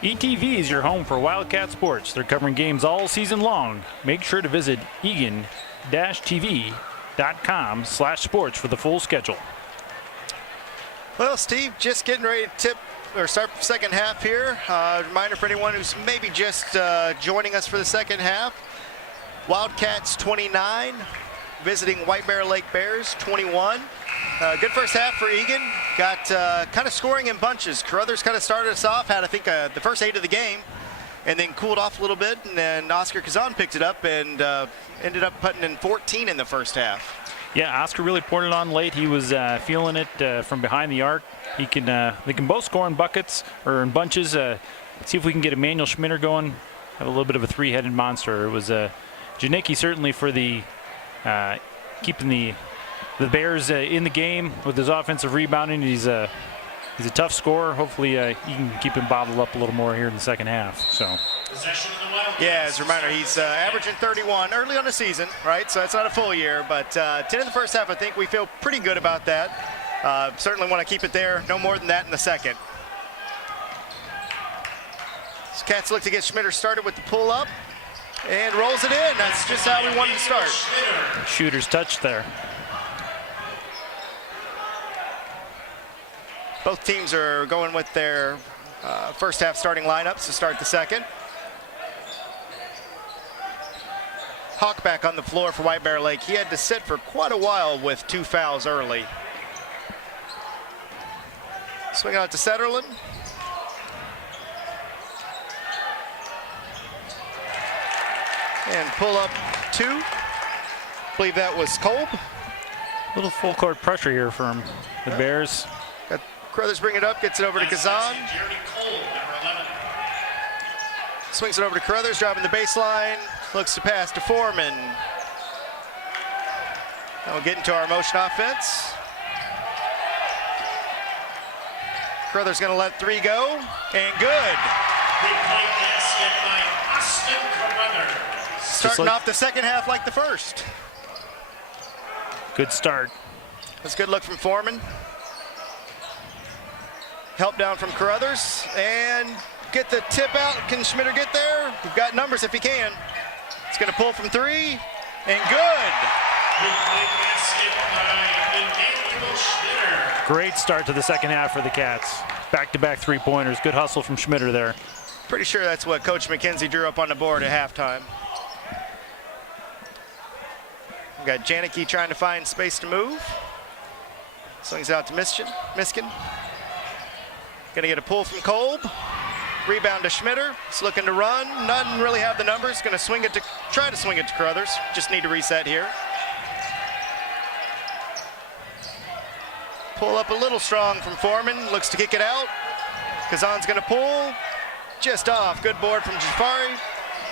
ETV is your home for Wildcat sports. They're covering games all season long. Make sure to visit eagan-tv.com/sports for the full schedule. Well, Steve, just getting ready to tip or start the second half here. Reminder for anyone who's maybe just joining us for the second half. Wildcats 29, visiting White Bear Lake Bears 21. Good first half for Eagan. Got kind of scoring in bunches. Carruthers kind of started us off, had I think the first 8 of the game, and then cooled off a little bit, and then Oscar Kazan picked it up and ended up putting in 14 in the first half. Yeah, Oscar really poured it on late. He was feeling it from behind the arc. They can both score in buckets or in bunches. See if we can get Emmanuel Schmitter going. Have a little bit of a three-headed monster. It was Janicki certainly for the keeping the Bears in the game with his offensive rebounding. He's a tough scorer. Hopefully he can keep him bottled up a little more here in the second half. So. Yeah, as a reminder, he's averaging 31 early on the season, right? So that's not a full year, but 10 in the first half, I think we feel pretty good about that. Certainly want to keep it there. No more than that in the second. So Cats look to get Schmitter started with the pull-up and rolls it in. That's just how we wanted to start. Shooter's touch there. Both teams are going with their first half starting lineups to start the second. Hawk back on the floor for White Bear Lake. He had to sit for quite a while with 2 fouls early. Swing out to Setterlin. And pull up 2. I believe that was Kolb. A little full court pressure here from the Bears. Got Carruthers bring it up, gets it over to Kazan. Swings it over to Carruthers, driving the baseline. Looks to pass to Foreman. Now we'll get into our motion offense. Carruthers going to let 3 go, and good. Starting off the second half like the first. Good start. That's a good look from Foreman. Help down from Carruthers, and get the tip out. Can Schmitter get there? We've got numbers if he can. It's going to pull from 3, and good. Basket by Emmanuel Schmitter. Great start to the second half for the Cats. Back-to-back three-pointers. Good hustle from Schmitter there. Pretty sure that's what Coach McKenzie drew up on the board at halftime. We've got Janicki trying to find space to move. Swings it out to Miskin. Gonna get a pull from Kolb. Rebound to Schmitter. He's looking to run. Doesn't really have the numbers. Gonna try to swing it to Carruthers. Just need to reset here. Pull up a little strong from Foreman. Looks to kick it out. Kazan's gonna pull. Just off. Good board from Jafari.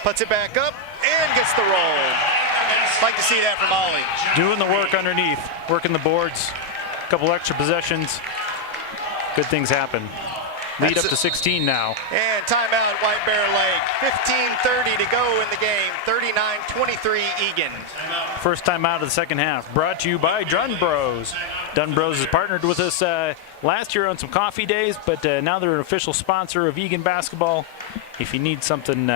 Puts it back up and gets the roll. Like to see that from Ollie. Doing the work underneath. Working the boards. A couple extra possessions. Good things happen. Lead up to 16 now. And timeout, White Bear Lake. 15:30 to go in the game. 39-23 Eagan. First time out of the second half. Brought to you by Dunbros. Dunbros has partnered with us last year on some coffee days, but now they're an official sponsor of Eagan basketball. If you need something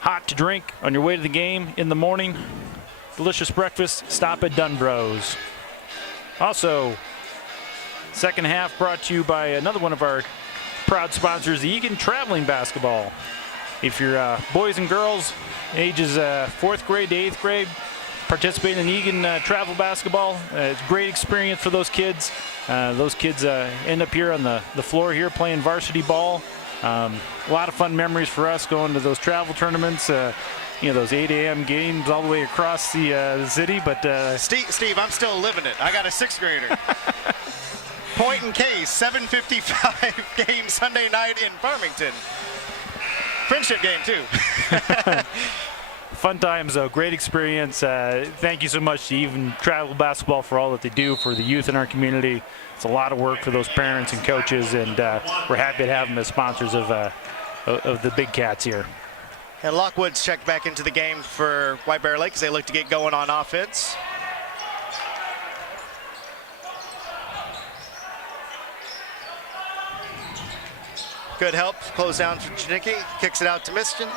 hot to drink on your way to the game in the morning, delicious breakfast, stop at Dunbros. Also, second half brought to you by another one of our proud sponsors, the Eagan Traveling Basketball. If you're boys and girls, ages 4th grade to 8th grade, participate in Eagan travel basketball. It's a great experience for those kids. Those kids end up here on the floor here playing varsity ball. A lot of fun memories for us going to those travel tournaments. Those 8 a.m. games all the way across the city. But Steve, I'm still living it. I got a 6th grader. Point and case, 7:55 game Sunday night in Farmington. Friendship game too. Fun times though, great experience. Thank you so much to Eagan Travel Basketball for all that they do for the youth in our community. It's a lot of work for those parents and coaches, and we're happy to have them as sponsors of the Big Cats here. And Lockwood's checked back into the game for White Bear Lake as they look to get going on offense. Good help, close down for Janicki, kicks it out to Miskin.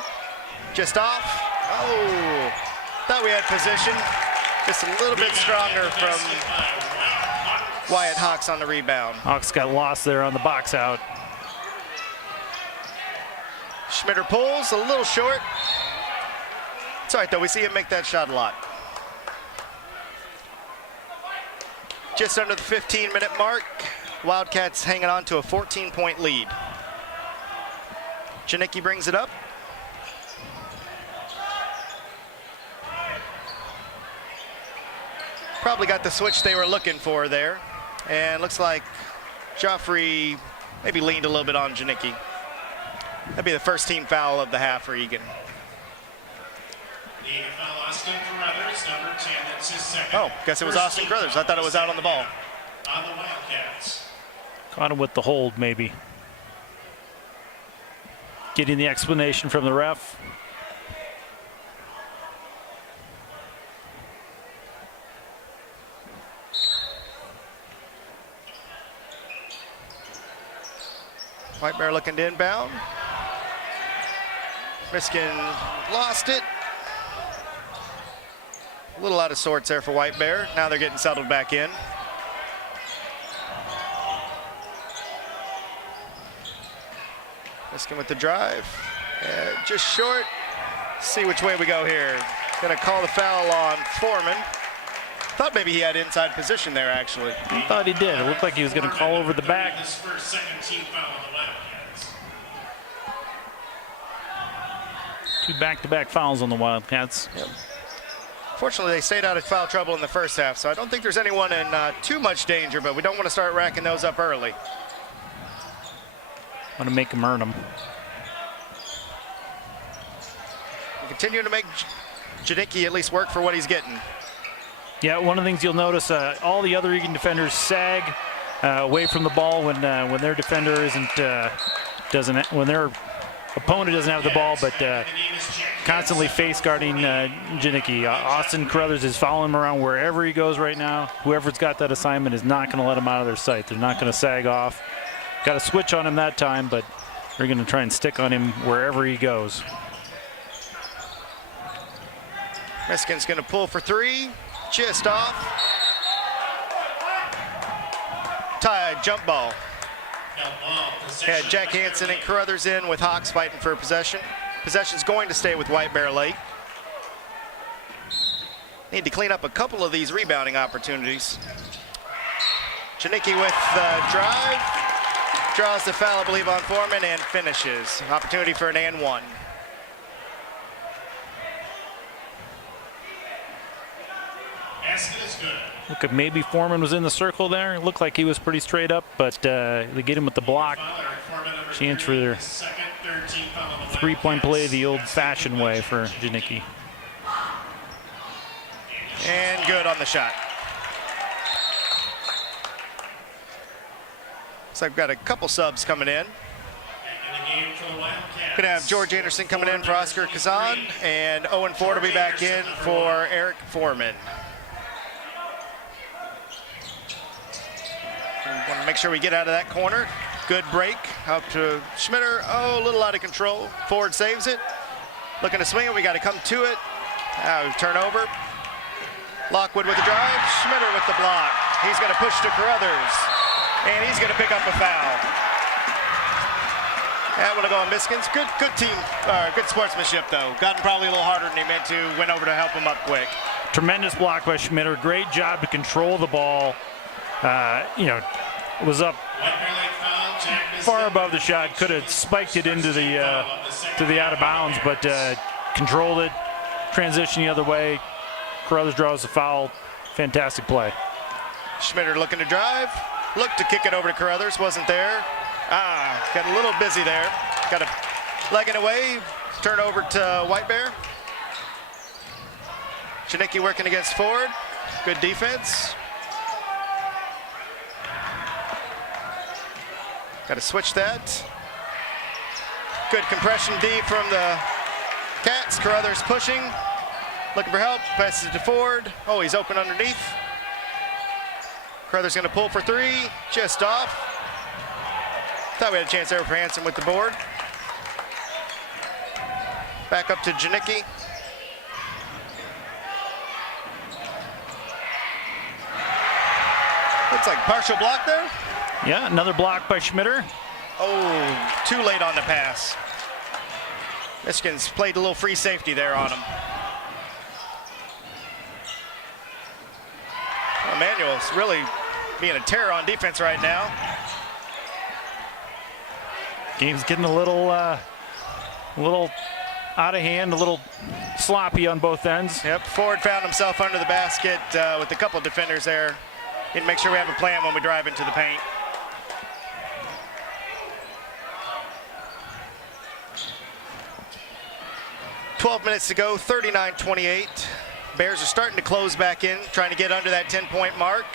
Just off. Oh, thought we had position. Just a little bit stronger from Wyatt Hawks on the rebound. Hawks got lost there on the box out. Schmitter pulls, a little short. It's all right though, we see him make that shot a lot. Just under the 15-minute mark, Wildcats hanging on to a 14-point lead. Janicki brings it up. Probably got the switch they were looking for there. And looks like Joffrey maybe leaned a little bit on Janicki. That'd be the first team foul of the half for Eagan. The foul, Austin Carruthers, number 10. That's his second. Oh, guess it was Austin Carruthers. I thought it was out on the ball. On the Wildcats. Caught him with the hold, maybe. Getting the explanation from the ref. White Bear looking to inbound. Miskin lost it. A little out of sorts there for White Bear. Now they're getting settled back in. Miskin with the drive. Just short. See which way we go here. Gonna call the foul on Foreman. Thought maybe he had inside position there, actually. I thought he did. It looked like he was going to call over the back. His first second team foul on the Wildcats. 2 back-to-back fouls on the Wildcats. Yep. Fortunately, they stayed out of foul trouble in the first half, so I don't think there's anyone in too much danger, but we don't want to start racking those up early. Want to make him earn them. We continue to make Janicki at least work for what he's getting. Yeah, one of the things you'll notice, all the other Eagan defenders sag away from the ball when their defender when their opponent doesn't have the ball, but constantly face guarding Janicki. Austin Carruthers is following him around wherever he goes right now. Whoever's got that assignment is not going to let him out of their sight. They're not going to sag off. Got a switch on him that time, but they're going to try and stick on him wherever he goes. Miskin's going to pull for 3. Just off. jump ball. Had Jack Hansen and Carruthers in with Hawks fighting for possession. Possession's going to stay with White Bear Lake. Need to clean up a couple of these rebounding opportunities. Janicki with the drive. Draws the foul, I believe, on Foreman and finishes. Opportunity for an and one. Basket is good. Look at maybe Foreman was in the circle there. It looked like he was pretty straight up, but they get him with the block. Chance for their three-point play the old-fashioned way for Janicki. And good on the shot. So I've got a couple subs coming in. Gonna have George Anderson coming in for Oscar Kazan, and Owen Ford will be back in for Eric Foreman. We want to make sure we get out of that corner. Good break up to Schmitter. Oh, a little out of control. Ford saves it. Looking to swing it. We got to come to it. Turnover. Lockwood with the drive. Schmitter with the block. He's going to push to Carruthers. And he's going to pick up a foul. That would have gone Miskins. Good team, good sportsmanship though. Got him probably a little harder than he meant to. Went over to help him up quick. Tremendous block by Schmitter. Great job to control the ball. Was up far above the shot. Could have spiked it into the out of bounds, but controlled it. Transition the other way. Carruthers draws the foul. Fantastic play. Schmitter looking to drive. Looked to kick it over to Carruthers. Wasn't there. Got a little busy there. Got a leg it away. Turn over to White Bear. Janicki working against Ford. Good defense. Got to switch that. Good compression D from the Cats. Carruthers pushing. Looking for help. Passes it to Ford. Oh, he's open underneath. Carruthers going to pull for three. Just off. Thought we had a chance there for Hansen with the board. Back up to Janicki. Looks like partial block there. Yeah, another block by Schmitter. Oh, too late on the pass. Michigan's played a little free safety there on him. Emmanuel's really being a terror on defense right now. Game's getting a little out of hand, a little sloppy on both ends. Yep, Ford found himself under the basket with a couple defenders there. Need to make sure we have a plan when we drive into the paint. Minutes to go, 39-28. Bears are starting to close back in, trying to get under that 10-point mark,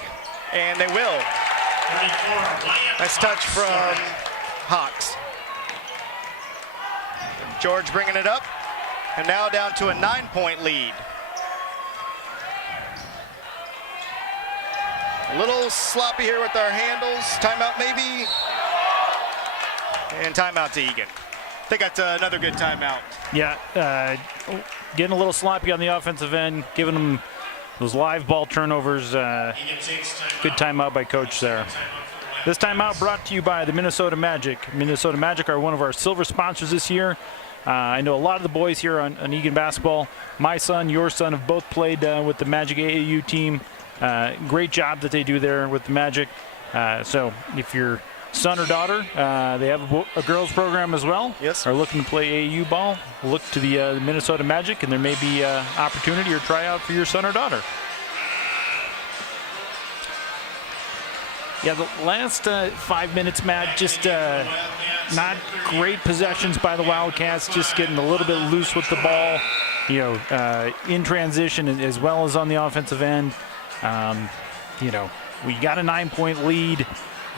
and they will. Nice touch from Hawks. George bringing it up, and now down to a 9-point lead. A little sloppy here with our handles. Timeout maybe. And timeout to Eagan. I think that's another good timeout. Yeah, getting a little sloppy on the offensive end, giving them those live ball turnovers. Good timeout by Coach there. This timeout brought to you by the Minnesota Magic. Minnesota Magic are one of our silver sponsors this year. I know a lot of the boys here on Eagan basketball. My son, your son have both played with the Magic AAU team. Great job that they do there with the Magic. So if your son or daughter, they have a girls program as well. Yes. Are looking to play AAU ball, look to the Minnesota Magic, and there may be opportunity or tryout for your son or daughter. Yeah, the last 5 minutes, Matt, just not great possessions by the Wildcats, just getting a little bit loose with the ball, in transition as well as on the offensive end. We got a 9-point lead.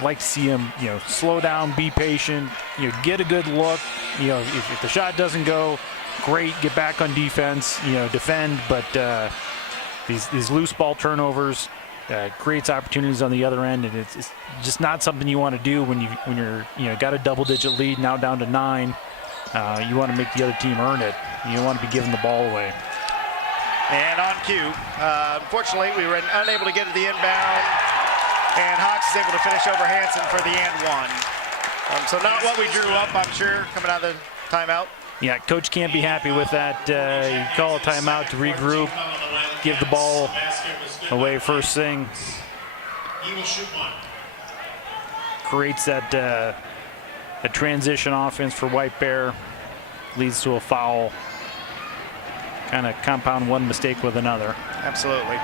Like to see them, slow down, be patient, get a good look. If the shot doesn't go, great, get back on defense, defend. But these loose ball turnovers creates opportunities on the other end, and it's just not something you want to do when you're got a double-digit lead now down to 9. You want to make the other team earn it. You don't want to be giving the ball away. And on cue, unfortunately, we were unable to get to the inbound. And Hawks is able to finish over Hansen for the and one. So not what we drew up, I'm sure, coming out of the timeout. Yeah, coach can't be happy with that. You call a timeout to regroup, give the ball away first thing. He will shoot one. Creates that a transition offense for White Bear. Leads to a foul. Kind of compound one mistake with another. Absolutely.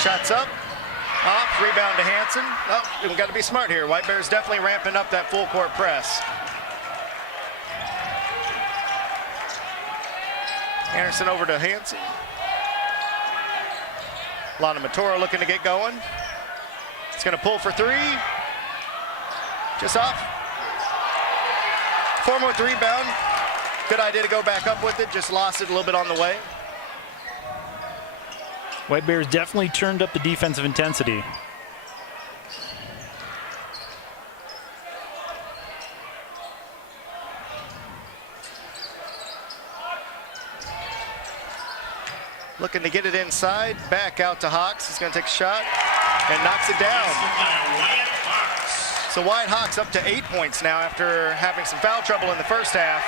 Shots up. Off, rebound to Hansen. Oh, we've got to be smart here. White Bear's definitely ramping up that full court press. Anderson over to Hansen. Lana Matoro looking to get going. It's going to pull for three. Just off. 4-4 rebound. Good idea to go back up with it. Just lost it a little bit on the way. White Bears definitely turned up the defensive intensity. Looking to get it inside. Back out to Hawks. He's going to take a shot and knocks it down. So Wyatt Hawks up to 8 points now after having some foul trouble in the first half.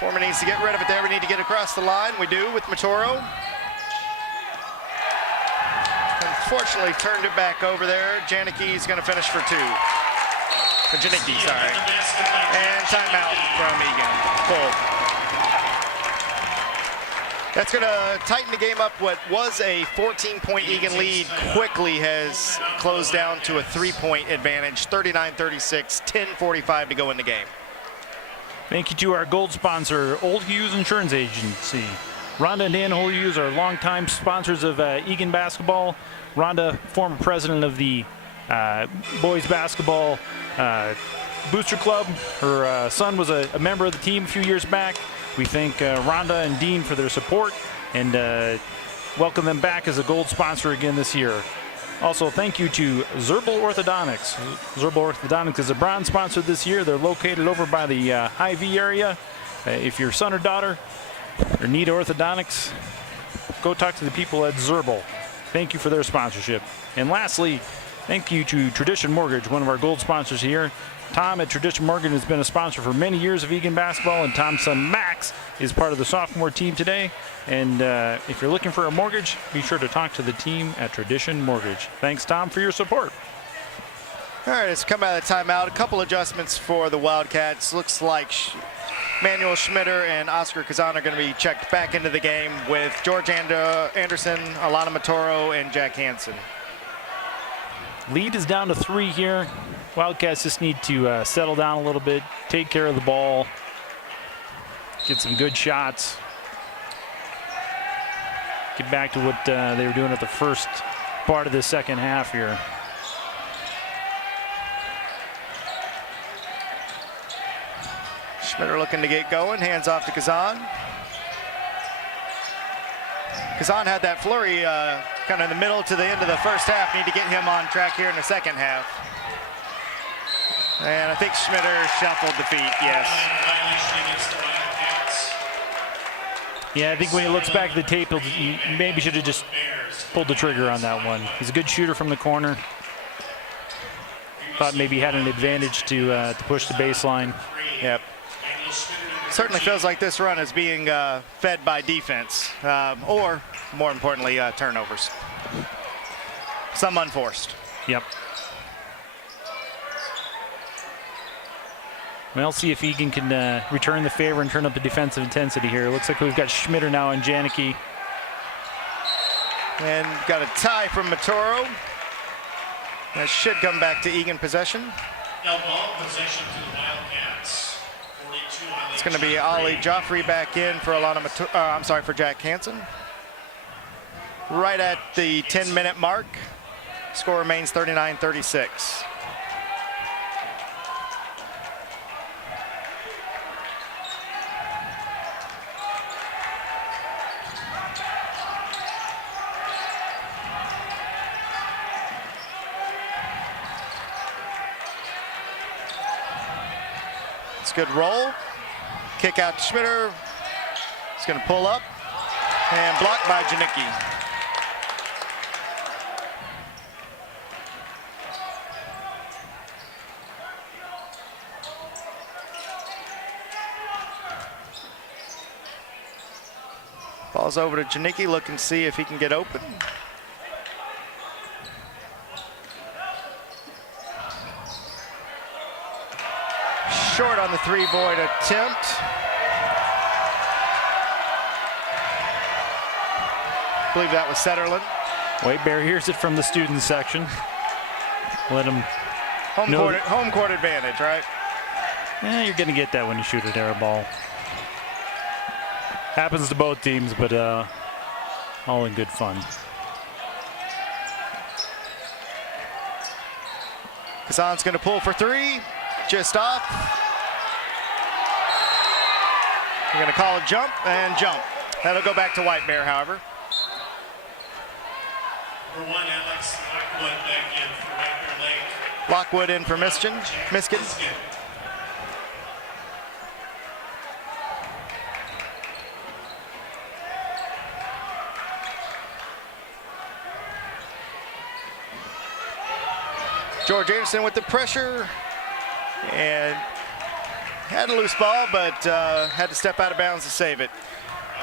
Foreman needs to get rid of it there. We need to get across the line. We do with Matoro. Unfortunately, turned it back over there. Janicki's going to finish for two. Janicki, sorry. And timeout from Eagan. Full. That's going to tighten the game up. What was a 14-point Eagan lead quickly has closed down to a 3-point advantage. 39-36, 10:45 to go in the game. Thank you to our gold sponsor, Old Hughes Insurance Agency. Rhonda and Dan Old Hughes are longtime sponsors of Eagan basketball. Rhonda, former president of the boys basketball booster club. Her son was a member of the team a few years back. We thank Rhonda and Dean for their support and welcome them back as a gold sponsor again this year. Also, thank you to Zerbal Orthodontics. Zerbal Orthodontics is a bronze sponsor this year. They're located over by the Hy-Vee area. If your son or daughter or need orthodontics, go talk to the people at Zerbal. Thank you for their sponsorship. And lastly, thank you to Tradition Mortgage, one of our gold sponsors here. Tom at Tradition Mortgage has been a sponsor for many years of Eagan basketball, and Tom's son Max is part of the sophomore team today. And if you're looking for a mortgage, be sure to talk to the team at Tradition Mortgage. Thanks, Tom, for your support. All right, it's come out of the timeout. A couple adjustments for the Wildcats. Looks like Manuel Schmitter and Oscar Kazan are going to be checked back into the game with George Anderson, Alana Matoro, and Jack Hansen. Lead is down to 3 here. Wildcats just need to settle down a little bit, take care of the ball, get some good shots, get back to what they were doing at the first part of the second half here. Schmitter looking to get going, hands off to Kazan. Kazan had that flurry kind of in the middle to the end of the first half. Need to get him on track here in the second half. And I think Schmitter shuffled the feet, yes. Yeah, I think when he looks back at the tape, he maybe should have just pulled the trigger on that one. He's a good shooter from the corner. Thought maybe he had an advantage to push the baseline. Yep. Certainly feels like this run is being fed by defense, or more importantly, turnovers. Some unforced. Yep. Well, see if Eagan can return the favor and turn up the defensive intensity here. It looks like we've got Schmitter now and Janicki. And got a tie from Matoro. That should come back to Eagan possession. Ball possession to the Wildcats. 42. It's going to be Ali Joffrey back in for for Jack Hansen. Right at the 10-minute mark. Score remains 39-36. Good roll. Kick out to Schmitter. He's going to pull up and blocked by Janicki. Ball's over to Janicki, looking to see if he can get open. Short on the three-point attempt. I believe that was Setterlin. White Bear hears it from the student section. Let him home court advantage, right? Yeah, you're going to get that when you shoot an air ball. Happens to both teams, but all in good fun. Kazan's going to pull for three. Just off. We're going to call a jump and jump. That'll go back to White Bear, however. Number 1, Alex Lockwood back in for White Bear Lake. Lockwood in for Miskin. George Anderson with the pressure and had a loose ball, but had to step out of bounds to save it.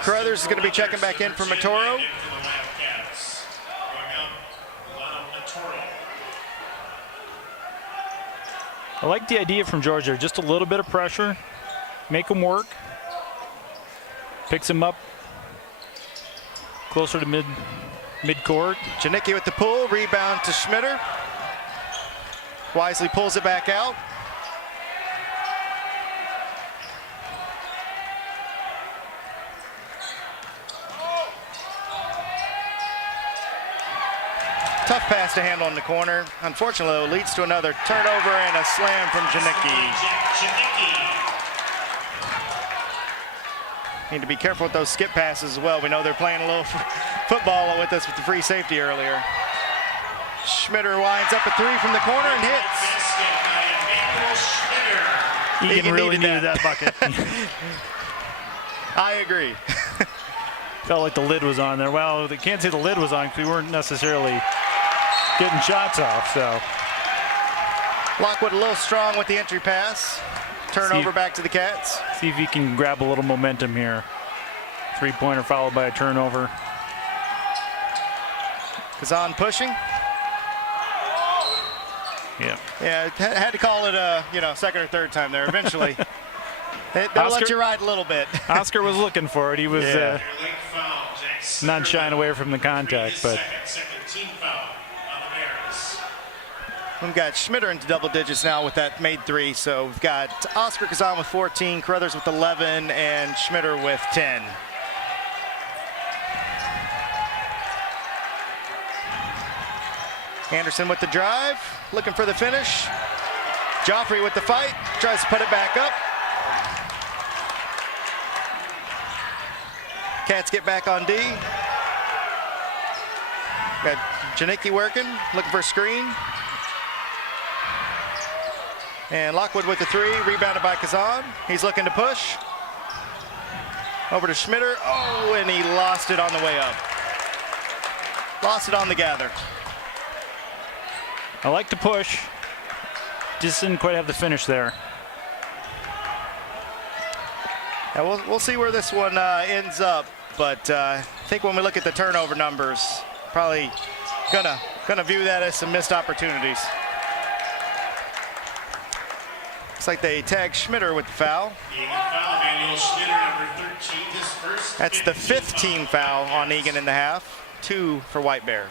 Carruthers is going to be checking back in for Matoro. I like the idea from George there. Just a little bit of pressure, make him work. Picks him up closer to mid-court. Janicki with the pull, rebound to Schmitter. Wisely pulls it back out. Tough pass to handle in the corner. Unfortunately, it leads to another turnover and a slam from Janicki. Need to be careful with those skip passes as well. We know they're playing a little football with us with the free safety earlier. Schmitter winds up a three from the corner and hits. Eagan really needed that bucket. I agree. Felt like the lid was on there. Well, they can't say the lid was on because we weren't necessarily getting shots off. So Lockwood a little strong with the entry pass. Turnover back to the Cats. See if he can grab a little momentum here. Three-pointer followed by a turnover. Kazan pushing. Yeah, had to call it second or third time there. Eventually, they'll let you ride a little bit. Oscar was looking for it. He was not shying away from the contact, but we've got Schmitter into double digits now with that made three. So we've got Oscar Kazan with 14, Carruthers with 11, and Schmitter with 10. Anderson with the drive, looking for the finish. Joffrey with the fight, tries to put it back up. Cats get back on D. Got Janicki working, looking for a screen. And Lockwood with the three, rebounded by Kazan. He's looking to push. Over to Schmitter. Oh, and he lost it on the way up. Lost it on the gather. I like to push. Just didn't quite have the finish there. Yeah, we'll see where this one ends up, but I think when we look at the turnover numbers, probably gonna view that as some missed opportunities. Looks like they tagged Schmitter with the foul. That's the 5th team foul on Eagan in the half. 2 for White Bear.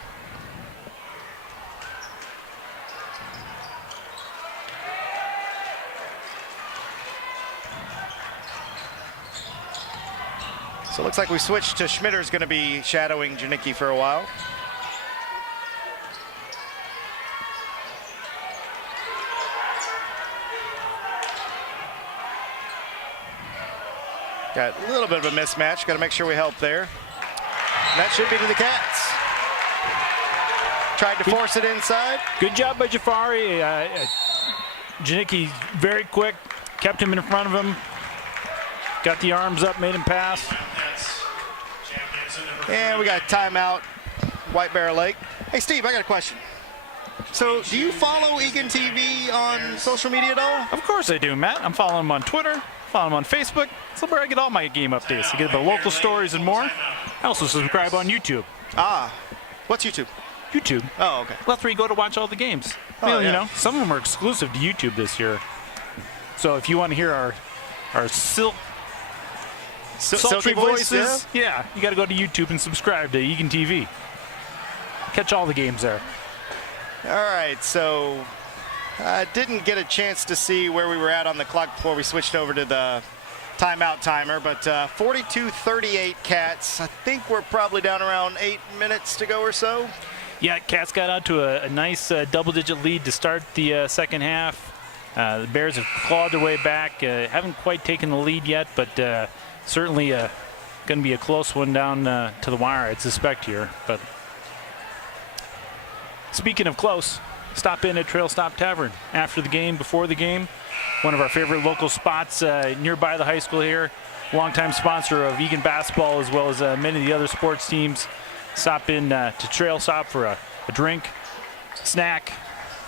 So it looks like we switched to Schmitter's going to be shadowing Janicki for a while. Got a little bit of a mismatch. Got to make sure we help there. And that should be to the Cats. Tried to force it inside. Good job by Jafari. Janicki very quick, kept him in front of him. Got the arms up, made him pass. And we got timeout, White Bear Lake. Hey, Steve, I got a question. So, do you follow Eagan TV on social media at all? Of course I do, Matt. I'm following him on Twitter, Follow them on Facebook. That's where I get all my game updates. I get the local stories and more. I also subscribe on YouTube. Ah, what's YouTube? YouTube. Oh, okay. Well, that's where you go to watch all the games. Oh, Well, yeah. you know, some of them are exclusive to YouTube this year. So if you want to hear our sultry Silky voice, voices, yeah, you got to go to YouTube and subscribe to Eagan TV. Catch all the games there. All right, so I didn't get a chance to see where we were at on the clock before we switched over to the timeout timer, but 42-38 Cats. I think we're probably down around 8 minutes to go or so. Yeah, Cats got out to a nice double-digit lead to start the second half. The Bears have clawed their way back. Haven't quite taken the lead yet, but certainly going to be a close one down to the wire, I'd suspect here. But speaking of close, stop in at Trail Stop Tavern after the game, before the game. One of our favorite local spots nearby the high school here. Longtime sponsor of Eagan basketball as well as many of the other sports teams. Stop in to Trail Stop for a drink, snack,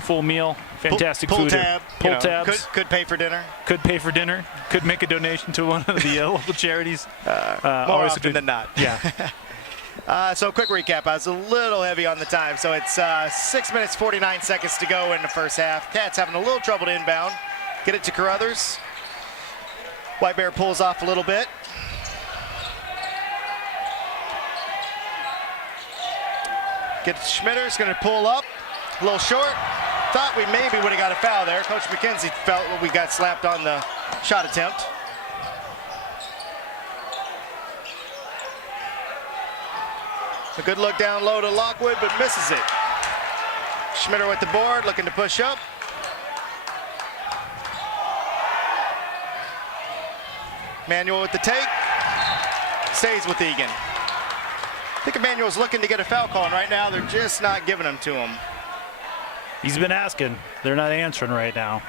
full meal, fantastic pull food. Tab, Pull you know, tabs. Could pay for dinner. Could pay for dinner. Could make a donation to one of the local charities. More Always often than not. Yeah. So quick recap. I was a little heavy on the time. So it's 6 minutes, 49 seconds to go in the first half. Cats having a little trouble to inbound. Get it to Carruthers. White Bear pulls off a little bit. Get to Schmitter's going to pull up. A little short. Thought we maybe would have got a foul there. Coach McKenzie felt we got slapped on the shot attempt. A good look down low to Lockwood, but misses it. Schmitter with the board, looking to push up. Manuel with the take. Stays with Eagan. I think Emmanuel's looking to get a foul call, and right now they're just not giving them to him. He's been asking. They're not answering right now.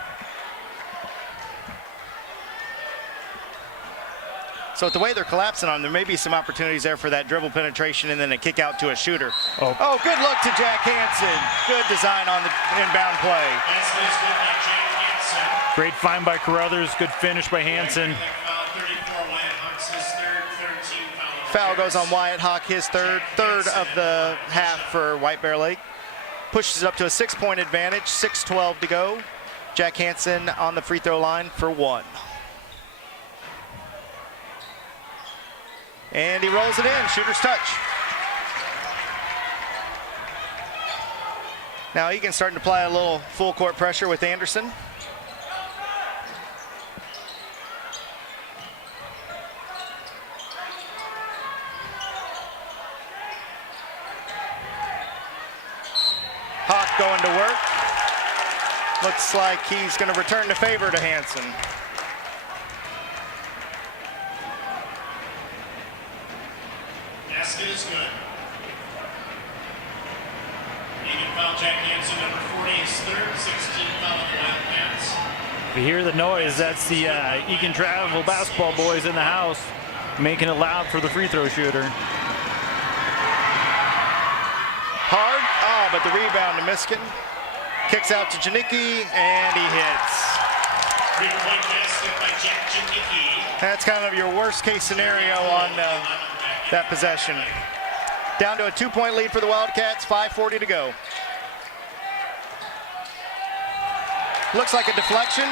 So with the way they're collapsing on, there may be some opportunities there for that dribble penetration and then a kick out to a shooter. Oh, good look to Jack Hansen. Good design on the inbound play. Great find by Carruthers. Good finish by Hansen. Foul goes on Wyatt Hawk, his third of the half for White Bear Lake. Pushes it up to a 6-point advantage, 6:12 to go. Jack Hansen on the free throw line for 1. And he rolls it in, shooter's touch. Now Eagan's starting to apply a little full court pressure with Anderson. Hawk going to work. Looks like he's going to return the favor to Hansen. Basket is good. Eagan foul Jack Hansen, number 40, his third, 16 foul on the Wildcats. If you hear the noise, that's the Eagan Travel basketball boys in the house making it loud for the free throw shooter. Hard, but the rebound to Miskin. Kicks out to Janicki, and he hits. 3-point basket by Jack Janicki. That's kind of your worst case scenario on that possession. Down to a 2-point lead for the Wildcats, 5:40 to go. Looks like a deflection,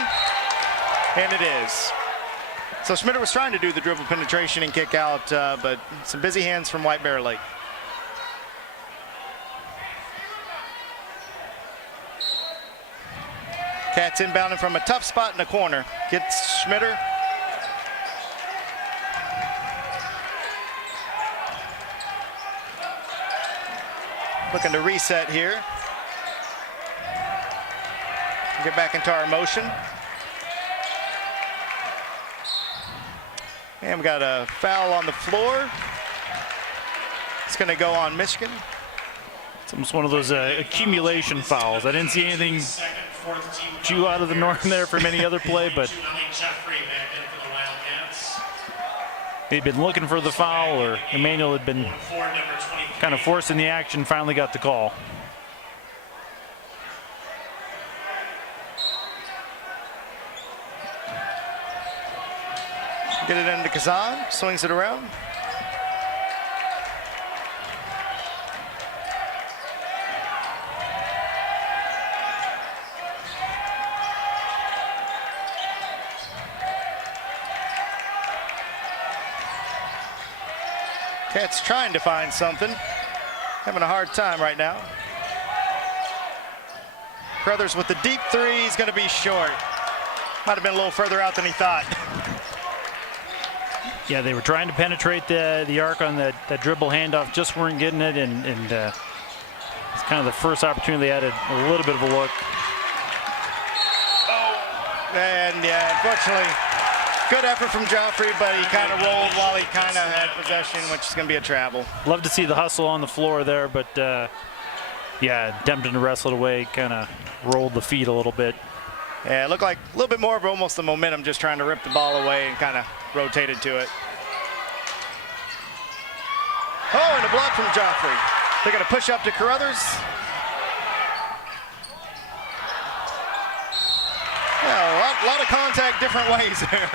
and it is. So Schmitter was trying to do the dribble penetration and kick out, but some busy hands from White Bear Lake. Cats inbounding from a tough spot in the corner. Gets Schmitter. Looking to reset here. Get back into our motion. And we got a foul on the floor. It's going to go on Michigan. It's almost one of those accumulation fouls. I didn't see anything too out of the norm there from any other play, but they'd been looking for the foul, or Emmanuel had been kind of forcing the action, finally got the call. Get it into Kazan, swings it around. Cats trying to find something. Having a hard time right now. Crothers with the deep three. He's going to be short. Might have been a little further out than he thought. Yeah, they were trying to penetrate the arc on that dribble handoff, just weren't getting it, and it's kind of the first opportunity they had a little bit of a look. Oh, and yeah, unfortunately, good effort from Joffrey, but he kind of rolled while he kind of had possession, which is going to be a travel. Love to see the hustle on the floor there, but yeah, attempting to wrestle it away, kind of rolled the feet a little bit. Yeah, it looked like a little bit more of almost the momentum, just trying to rip the ball away and kind of rotated to it. Oh, and a block from Joffrey. They're going to push up to Carruthers. Yeah, a lot of contact different ways there.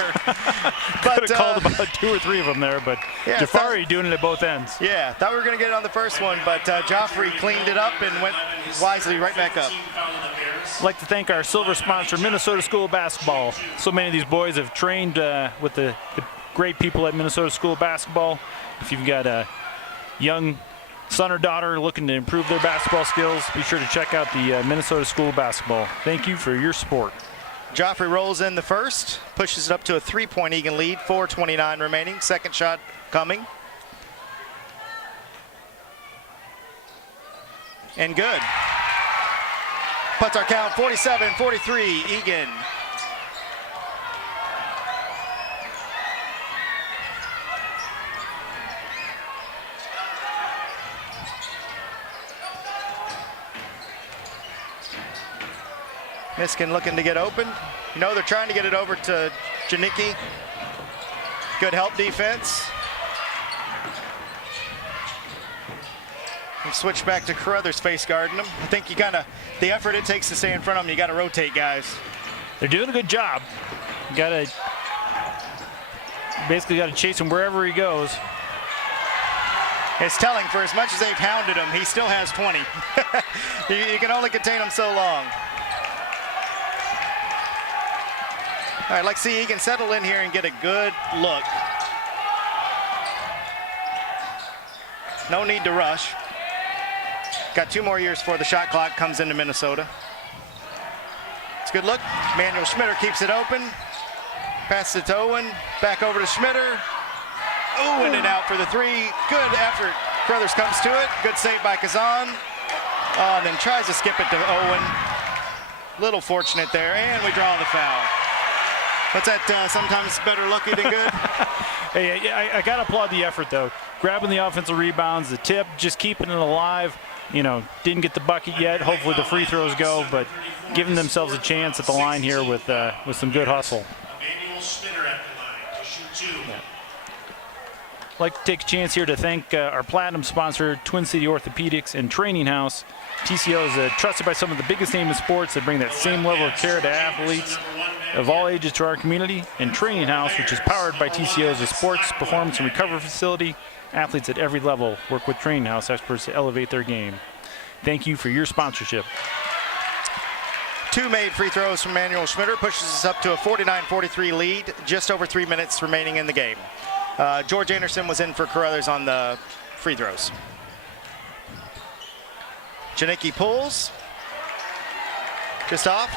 Could have called about 2 or 3 of them there, but yeah, Jafari doing it at both ends. Yeah, thought we were going to get it on the first one, but Joffrey cleaned it up and went wisely right back up. I'd like to thank our silver sponsor, Minnesota School of Basketball. So many of these boys have trained with the great people at Minnesota School of Basketball. If you've got a young son or daughter looking to improve their basketball skills, be sure to check out the Minnesota School of Basketball. Thank you for your support. Joffrey rolls in the first, pushes it up to a 3-point Eagan lead, 4:29 remaining. Second shot coming. And good. Puts our count 47-43, Eagan. Miskin looking to get open. You know, they're trying to get it over to Janicki. Good help defense. And switch back to Carruthers face guarding them. I think you gotta, the effort it takes to stay in front of them, you gotta rotate guys. They're doing a good job. You gotta, basically gotta chase him wherever he goes. It's telling, for as much as they've hounded him, he still has 20. you can only contain him so long. All right, let's see Eagan settle in here and get a good look. No need to rush. Got 2 more years before the shot clock comes into Minnesota. It's a good look. Manuel Schmitter keeps it open. Passes it to Owen. Back over to Schmitter. Oh, in and out for the 3. Good effort. Crothers comes to it. Good save by Kazan. Oh, and then tries to skip it to Owen. Little fortunate there, and we draw the foul. What's that, sometimes better lucky than good? Hey, I got to applaud the effort, though. Grabbing the offensive rebounds, the tip, just keeping it alive. You know, didn't get the bucket yet. Hopefully the free throws go, but giving themselves a chance at the line here with some good hustle. I'd like to take a chance here to thank our platinum sponsor, Twin City Orthopedics and Training House. TCO is trusted by some of the biggest names in sports that bring that same level of care to athletes of all ages to our community. And Training House, which is powered by TCO, is a sports performance and recovery facility. Athletes at every level work with Training House experts to elevate their game. Thank you for your sponsorship. 2 made free throws from Manuel Schmitter, pushes us up to a 49-43 lead, just over 3 minutes remaining in the game. George Anderson was in for Carruthers on the free throws. Janicki pulls. Just off.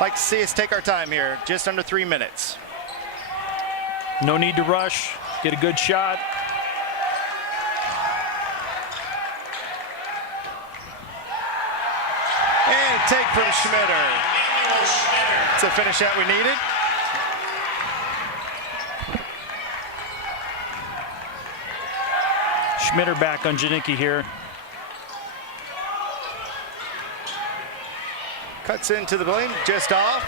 Like to see us take our time here, just under 3 minutes. No need to rush. Get a good shot. And take from Schmitter. It's a finish that we needed. Schmitter back on Janicki here. Cuts into the lane, just off.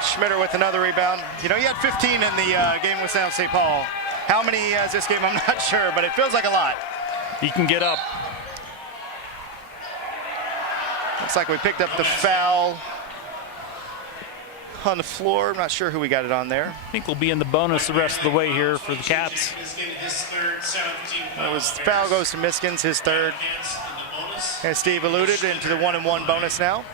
Schmitter with another rebound. You know, he had 15 in the game with South St. Paul. How many he has this game, I'm not sure, but it feels like a lot. He can get up. Looks like we picked up the foul. on the floor. I'm not sure who we got it on there. I think we'll be in the bonus the rest of the way here for the Cats. It was foul goes to Miskins, his third. As Steve alluded, into the 1-and-1 bonus now.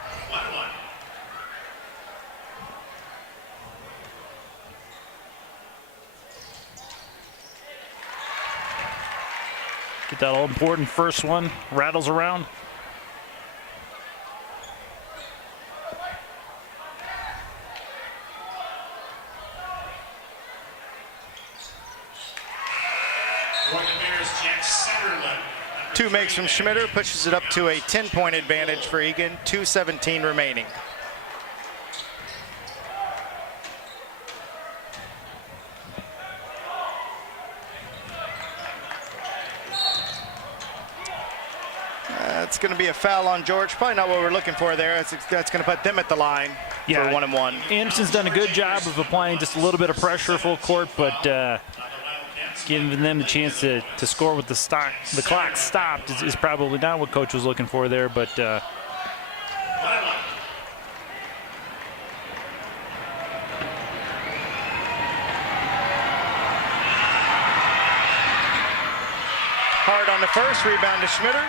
Get that all-important first one, rattles around. Two makes from Schmitter, pushes it up to a 10-point advantage for Eagan, 2:17 remaining. It's going to be a foul on George. Probably not what we're looking for there. That's going to put them at the line for 1-and-1. Anderson's done a good job of applying just a little bit of pressure full court, but giving them the chance to score with the clock stopped is probably not what coach was looking for there, but hard on the first, rebound to Schmitter.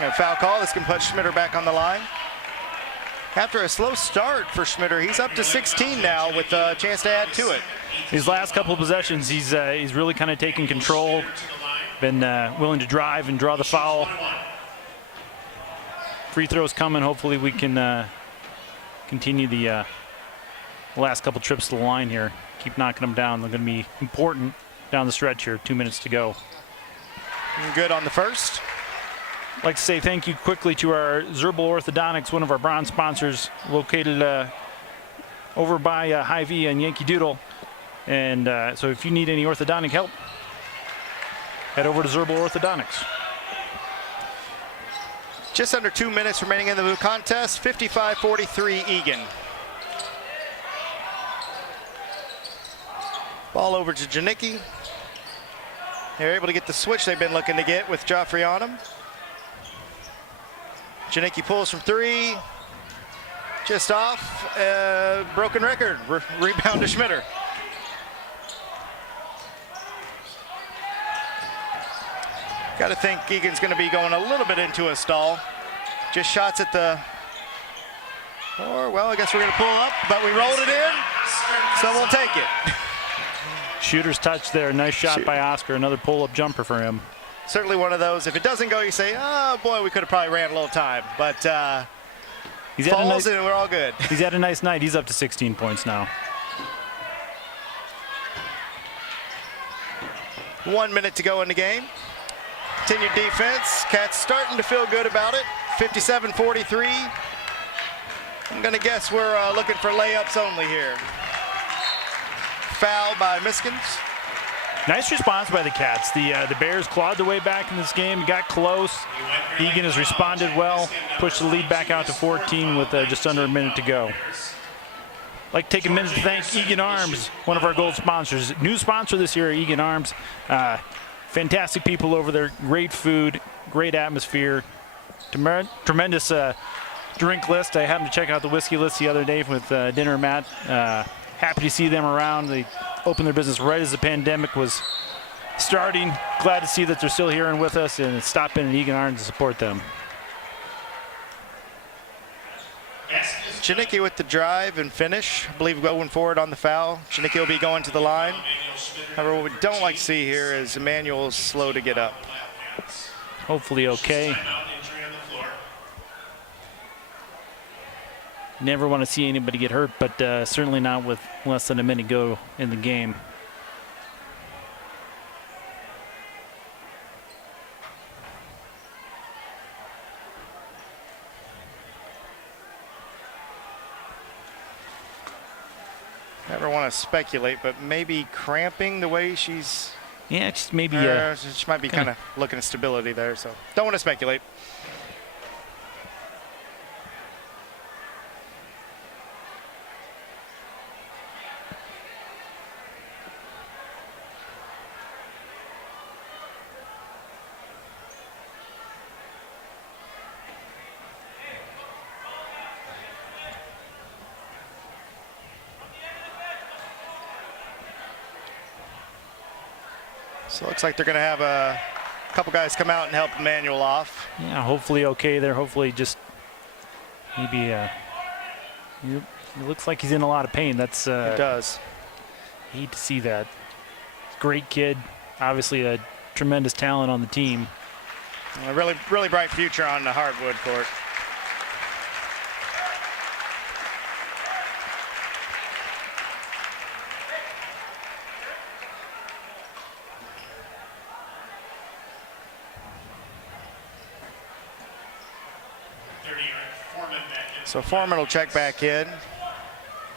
A foul call. This can put Schmitter back on the line. After a slow start for Schmitter, he's up to 16 now with a chance to add to it. These last couple of possessions, he's really kind of taken control, been willing to drive and draw the foul. Free throws coming. Hopefully we can continue the last couple trips to the line here. Keep knocking them down. They're going to be important down the stretch here. 2 minutes to go. Good on the first. I'd like to say thank you quickly to our Zerbal Orthodontics, one of our bronze sponsors, located over by Hy-Vee and Yankee Doodle. And so if you need any orthodontic help, head over to Zerbal Orthodontics. Just under 2 minutes remaining in the contest, 55-43 Eagan. Ball over to Janicki. They're able to get the switch they've been looking to get with Joffrey on him. Janicki pulls from three. Just off. Broken record. Rebound to Schmitter. Got to think Eagan's going to be going a little bit into a stall. Just shots at the... Or, well, I guess we're going to pull up, but we rolled it in, so we'll take it. Shooter's touch there. Nice shot by Oscar. Another pull-up jumper for him. Certainly one of those. If it doesn't go, you say, oh, boy, we could have probably ran a little time. But he's falls and we're all good. He's had a nice night. He's up to 16 points now. 1 minute to go in the game. Continued defense. Cats starting to feel good about it. 57-43. I'm going to guess we're looking for layups only here. Foul by Miskins. Nice response by the Cats. The Bears clawed their way back in this game, got close. Eagan has responded well, pushed the lead back out to 14 with just under a minute to go. I'd like to take a minute to thank Eagan Arms, one of our gold sponsors. New sponsor this year, Eagan Arms. Fantastic people over there, great food, great atmosphere, tremendous drink list. I happened to check out the whiskey list the other day with dinner, Matt. Happy to see them around. They opened their business right as the pandemic was starting. Glad to see that they're still here and with us, and stop in at Eagan Arms to support them. Janicki with the drive and finish. I believe going forward on the foul. Janicki will be going to the line. However, what we don't like to see here is Emmanuel's slow to get up. Hopefully okay. Never want to see anybody get hurt, but certainly not with less than a minute go in the game. Never want to speculate, but maybe cramping the way she's... Yeah, just maybe... she might be kind of looking at stability there, so don't want to speculate. So it looks like they're going to have a couple guys come out and help Emmanuel off. Yeah, hopefully okay there. Hopefully just maybe it looks like he's in a lot of pain. That's it does. Hate to see that. Great kid, obviously a tremendous talent on the team. A really bright future on the hardwood court. So Foreman will check back in.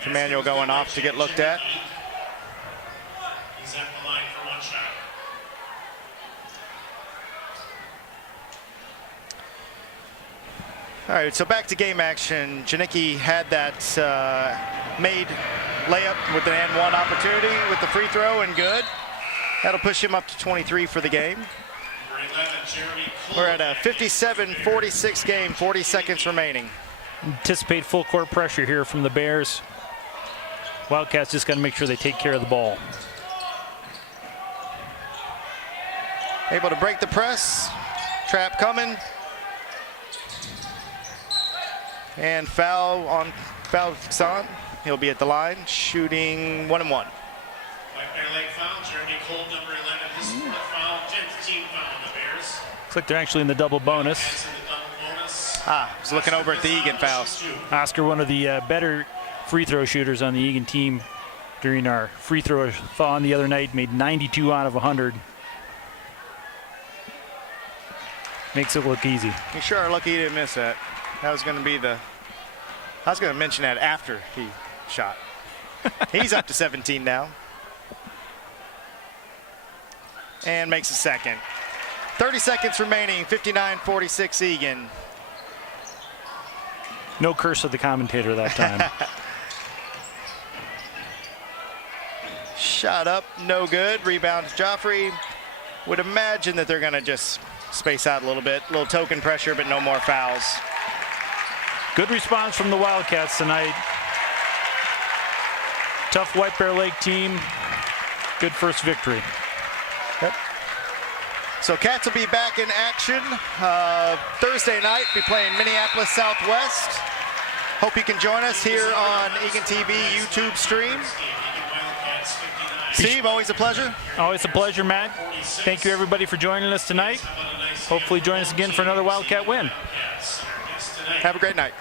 Emmanuel going off to get looked at. He's at the line for one shot. All right, so back to game action. Janicki had that made layup with an and one opportunity with the free throw and good. That'll push him up to 23 for the game. We're at a 57-46 game, 40 seconds remaining. Anticipate full court pressure here from the Bears. Wildcats just got to make sure they take care of the ball. Able to break the press. Trap coming. And foul on Kazan. He'll be at the line, shooting 1 and 1. White Bear Lake foul. Jeremy Cole, number 11, his fourth foul, 10th team foul on the Bears. Looks like they're actually in the double bonus. I was looking over at the Eagan fouls. Oscar, one of the better free throw shooters on the Eagan team during our free throw-a-thon the other night, made 92 out of 100. Makes it look easy. You sure are lucky you didn't miss that. That was going to be I was going to mention that after he shot. He's up to 17 now. And makes a second. 30 seconds remaining, 59-46 Eagan. No curse of the commentator that time. Shot up, no good. Rebound to Joffrey. Would imagine that they're going to just space out a little bit. A little token pressure, but no more fouls. Good response from the Wildcats tonight. Tough White Bear Lake team. Good first victory. Yep. So Cats will be back in action Thursday night. Be playing Minneapolis Southwest. Hope you can join us here on Eagan TV YouTube stream. Steve, always a pleasure. Always a pleasure, Matt. Thank you, everybody, for joining us tonight. Hopefully join us again for another Wildcat win. Have a great night.